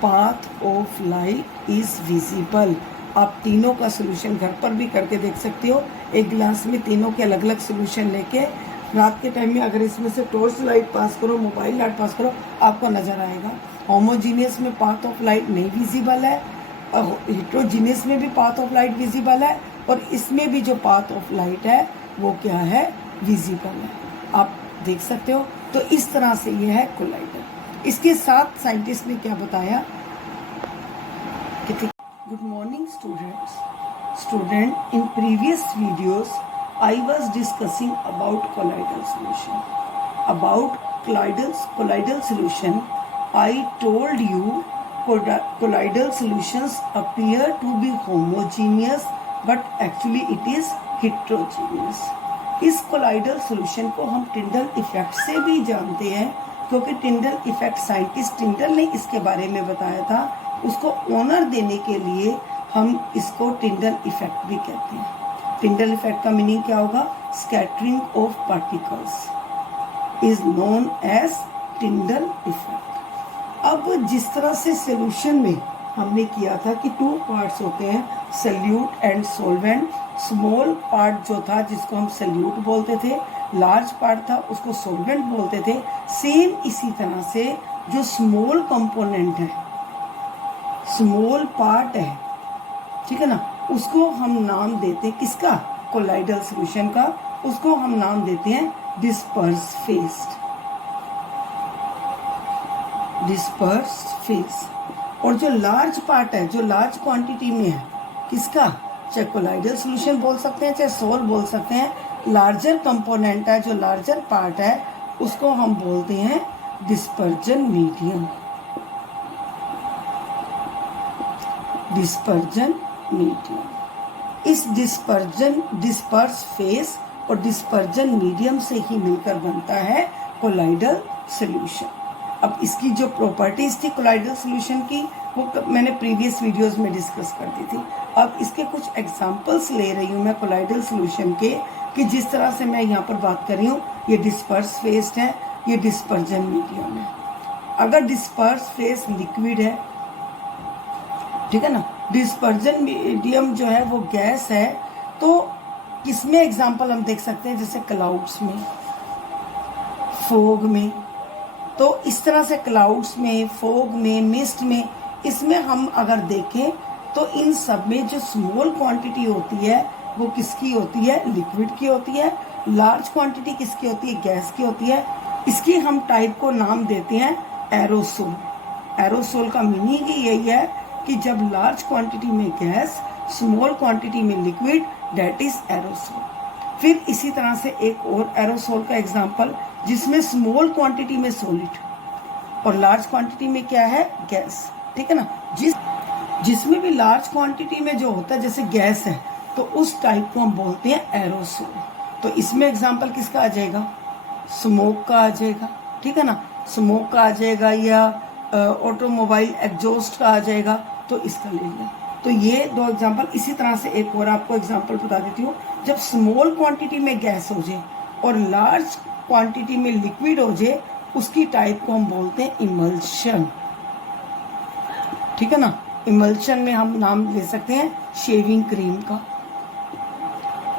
path of light is visible. आप तीनों का सोल्यूशन घर पर भी करके देख सकते हो। एक गिलास में तीनों के अलग अलग सोल्यूशन लेके रात के टाइम में अगर इसमें से टॉर्च लाइट पास करो, मोबाइल लाइट पास करो, आपको नजर आएगा होमोजीनियस में पाथ ऑफ लाइट नहीं विजिबल है, और हिट्रोजीनियस में भी पाथ ऑफ लाइट विजिबल है, और इसमें भी जो पाथ ऑफ लाइट है वो क्या है, विजिबल है। आप देख सकते हो। तो इस तरह से ये है कोलाइडर। इसके साथ साइंटिस्ट ने क्या बताया कि good morning student, in previous videos I was discussing about colloidal solution. About colloidal solution, I told you colloidal solutions appear to be homogeneous but actually it is heterogeneous. इस colloidal solution को हम Tyndall effect से भी जानते हैं, क्योंकि Tyndall effect scientist टिंडल ने इसके बारे में बताया था। उसको ऑनर देने के लिए हम इसको टिंडल इफेक्ट भी कहते हैं। टिंडल इफेक्ट का मीनिंग क्या होगा, scattering of particles is known as Tyndall effect. अब जिस तरह से सॉल्यूशन में हमने किया था कि 2 पार्ट्स होते हैं, solute and solvent. Small part जो था जिसको हम सल्यूट बोलते थे, लार्ज पार्ट था उसको सॉल्वेंट बोलते थे। सेम इसी तरह से जो स्मॉल कंपोनेंट है, स्मॉल पार्ट है, ठीक है ना, उसको हम नाम देते हैं किसका, कोलाइडल सॉल्यूशन का। उसको हम नाम देते हैं डिस्पर्स फेज। और जो लार्ज पार्ट है, जो लार्ज क्वांटिटी में है, किसका, चाहे कोलाइडल सॉल्यूशन बोल सकते हैं, चाहे सोल बोल सकते हैं। लार्जर कंपोनेंट है, जो लार्जर पार्ट है, उसको हम बोलते हैं डिस्पर्जन मीडियम। इस डिस्पर्स फेज और डिस्पर्जन मीडियम से ही मिलकर बनता है कोलाइडल सॉल्यूशन। अब इसकी जो प्रॉपर्टीज थी कोलाइडल सॉल्यूशन की वो मैंने प्रीवियस वीडियोस में डिस्कस कर दी थी। अब इसके कुछ एग्जांपल्स ले रही हूँ मैं कोलाइडल सॉल्यूशन के, कि जिस तरह से मैं यहाँ पर बात कर रही हूँ, ये डिस्पर्स फेस है, ये डिस्पर्जन मीडियम है। अगर डिस्पर्स फेस लिक्विड है, ठीक है ना, डिस्पर्जन मीडियम जो है वो गैस है, तो किसमें एग्जांपल हम देख सकते हैं, जैसे क्लाउड्स में, फोग में। तो इस तरह से क्लाउड्स में, फोग में, मिस्ट में, इसमें हम अगर देखें तो इन सब में जो स्मॉल क्वांटिटी होती है वो किसकी होती है, लिक्विड की होती है। लार्ज क्वांटिटी किसकी होती है, गैस की होती है। इसकी हम टाइप को नाम देते हैं एरोसोल। एरोसोल का मीनिंग ही यही है कि जब लार्ज क्वांटिटी में गैस, स्मॉल क्वांटिटी में लिक्विड, दैट इज एरोसोल। फिर इसी तरह से एक और एरोसोल का एग्जांपल, जिसमें स्मॉल क्वांटिटी में सॉलिड और लार्ज क्वांटिटी में क्या है, गैस, ठीक है ना। जिसमें भी लार्ज क्वांटिटी में जो होता है जैसे गैस है, तो उस टाइप को हम बोलते हैं एरोसोल। तो इसमें एग्जांपल किसका आ जाएगा, स्मोक का आ जाएगा, ठीक है ना, स्मोक का आ जाएगा, या ऑटोमोबाइल एग्जॉस्ट का आ जाएगा, तो इसका ले लिया। तो ये दो एग्जांपल। इसी तरह से एक और आपको एग्जांपल बता देती हूँ, जब स्मॉल क्वांटिटी में गैस हो जाए और लार्ज क्वांटिटी में लिक्विड हो जाए, उसकी टाइप को हम बोलते हैं इमल्शन, ठीक है ना। इमल्शन में हम नाम ले सकते हैं शेविंग क्रीम का।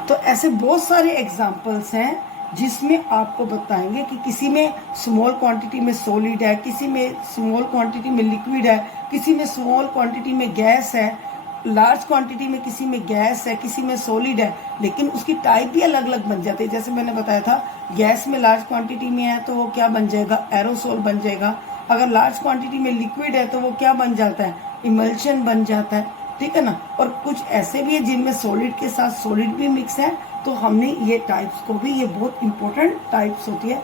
तो ऐसे बहुत सारे एग्जांपल्स हैं जिसमें आपको बताएंगे कि किसी में स्मॉल क्वांटिटी में सॉलिड है, किसी में स्मॉल क्वांटिटी में लिक्विड है, किसी में स्मॉल क्वांटिटी में गैस है, लार्ज क्वांटिटी में किसी में गैस है, किसी में सॉलिड है, लेकिन उसकी टाइप भी अलग अलग बन जाती है। जैसे मैंने बताया था, गैस में लार्ज क्वांटिटी में है तो वो क्या बन जाएगा, एरोसोल बन जाएगा। अगर लार्ज क्वांटिटी में लिक्विड है तो वो क्या बन जाता है, इमल्शन बन जाता है, ठीक है ना। और कुछ ऐसे भी है जिनमें सॉलिड के साथ सॉलिड भी मिक्स है, तो हमने ये टाइप्स को भी, ये बहुत इंपॉर्टेंट टाइप्स होती है।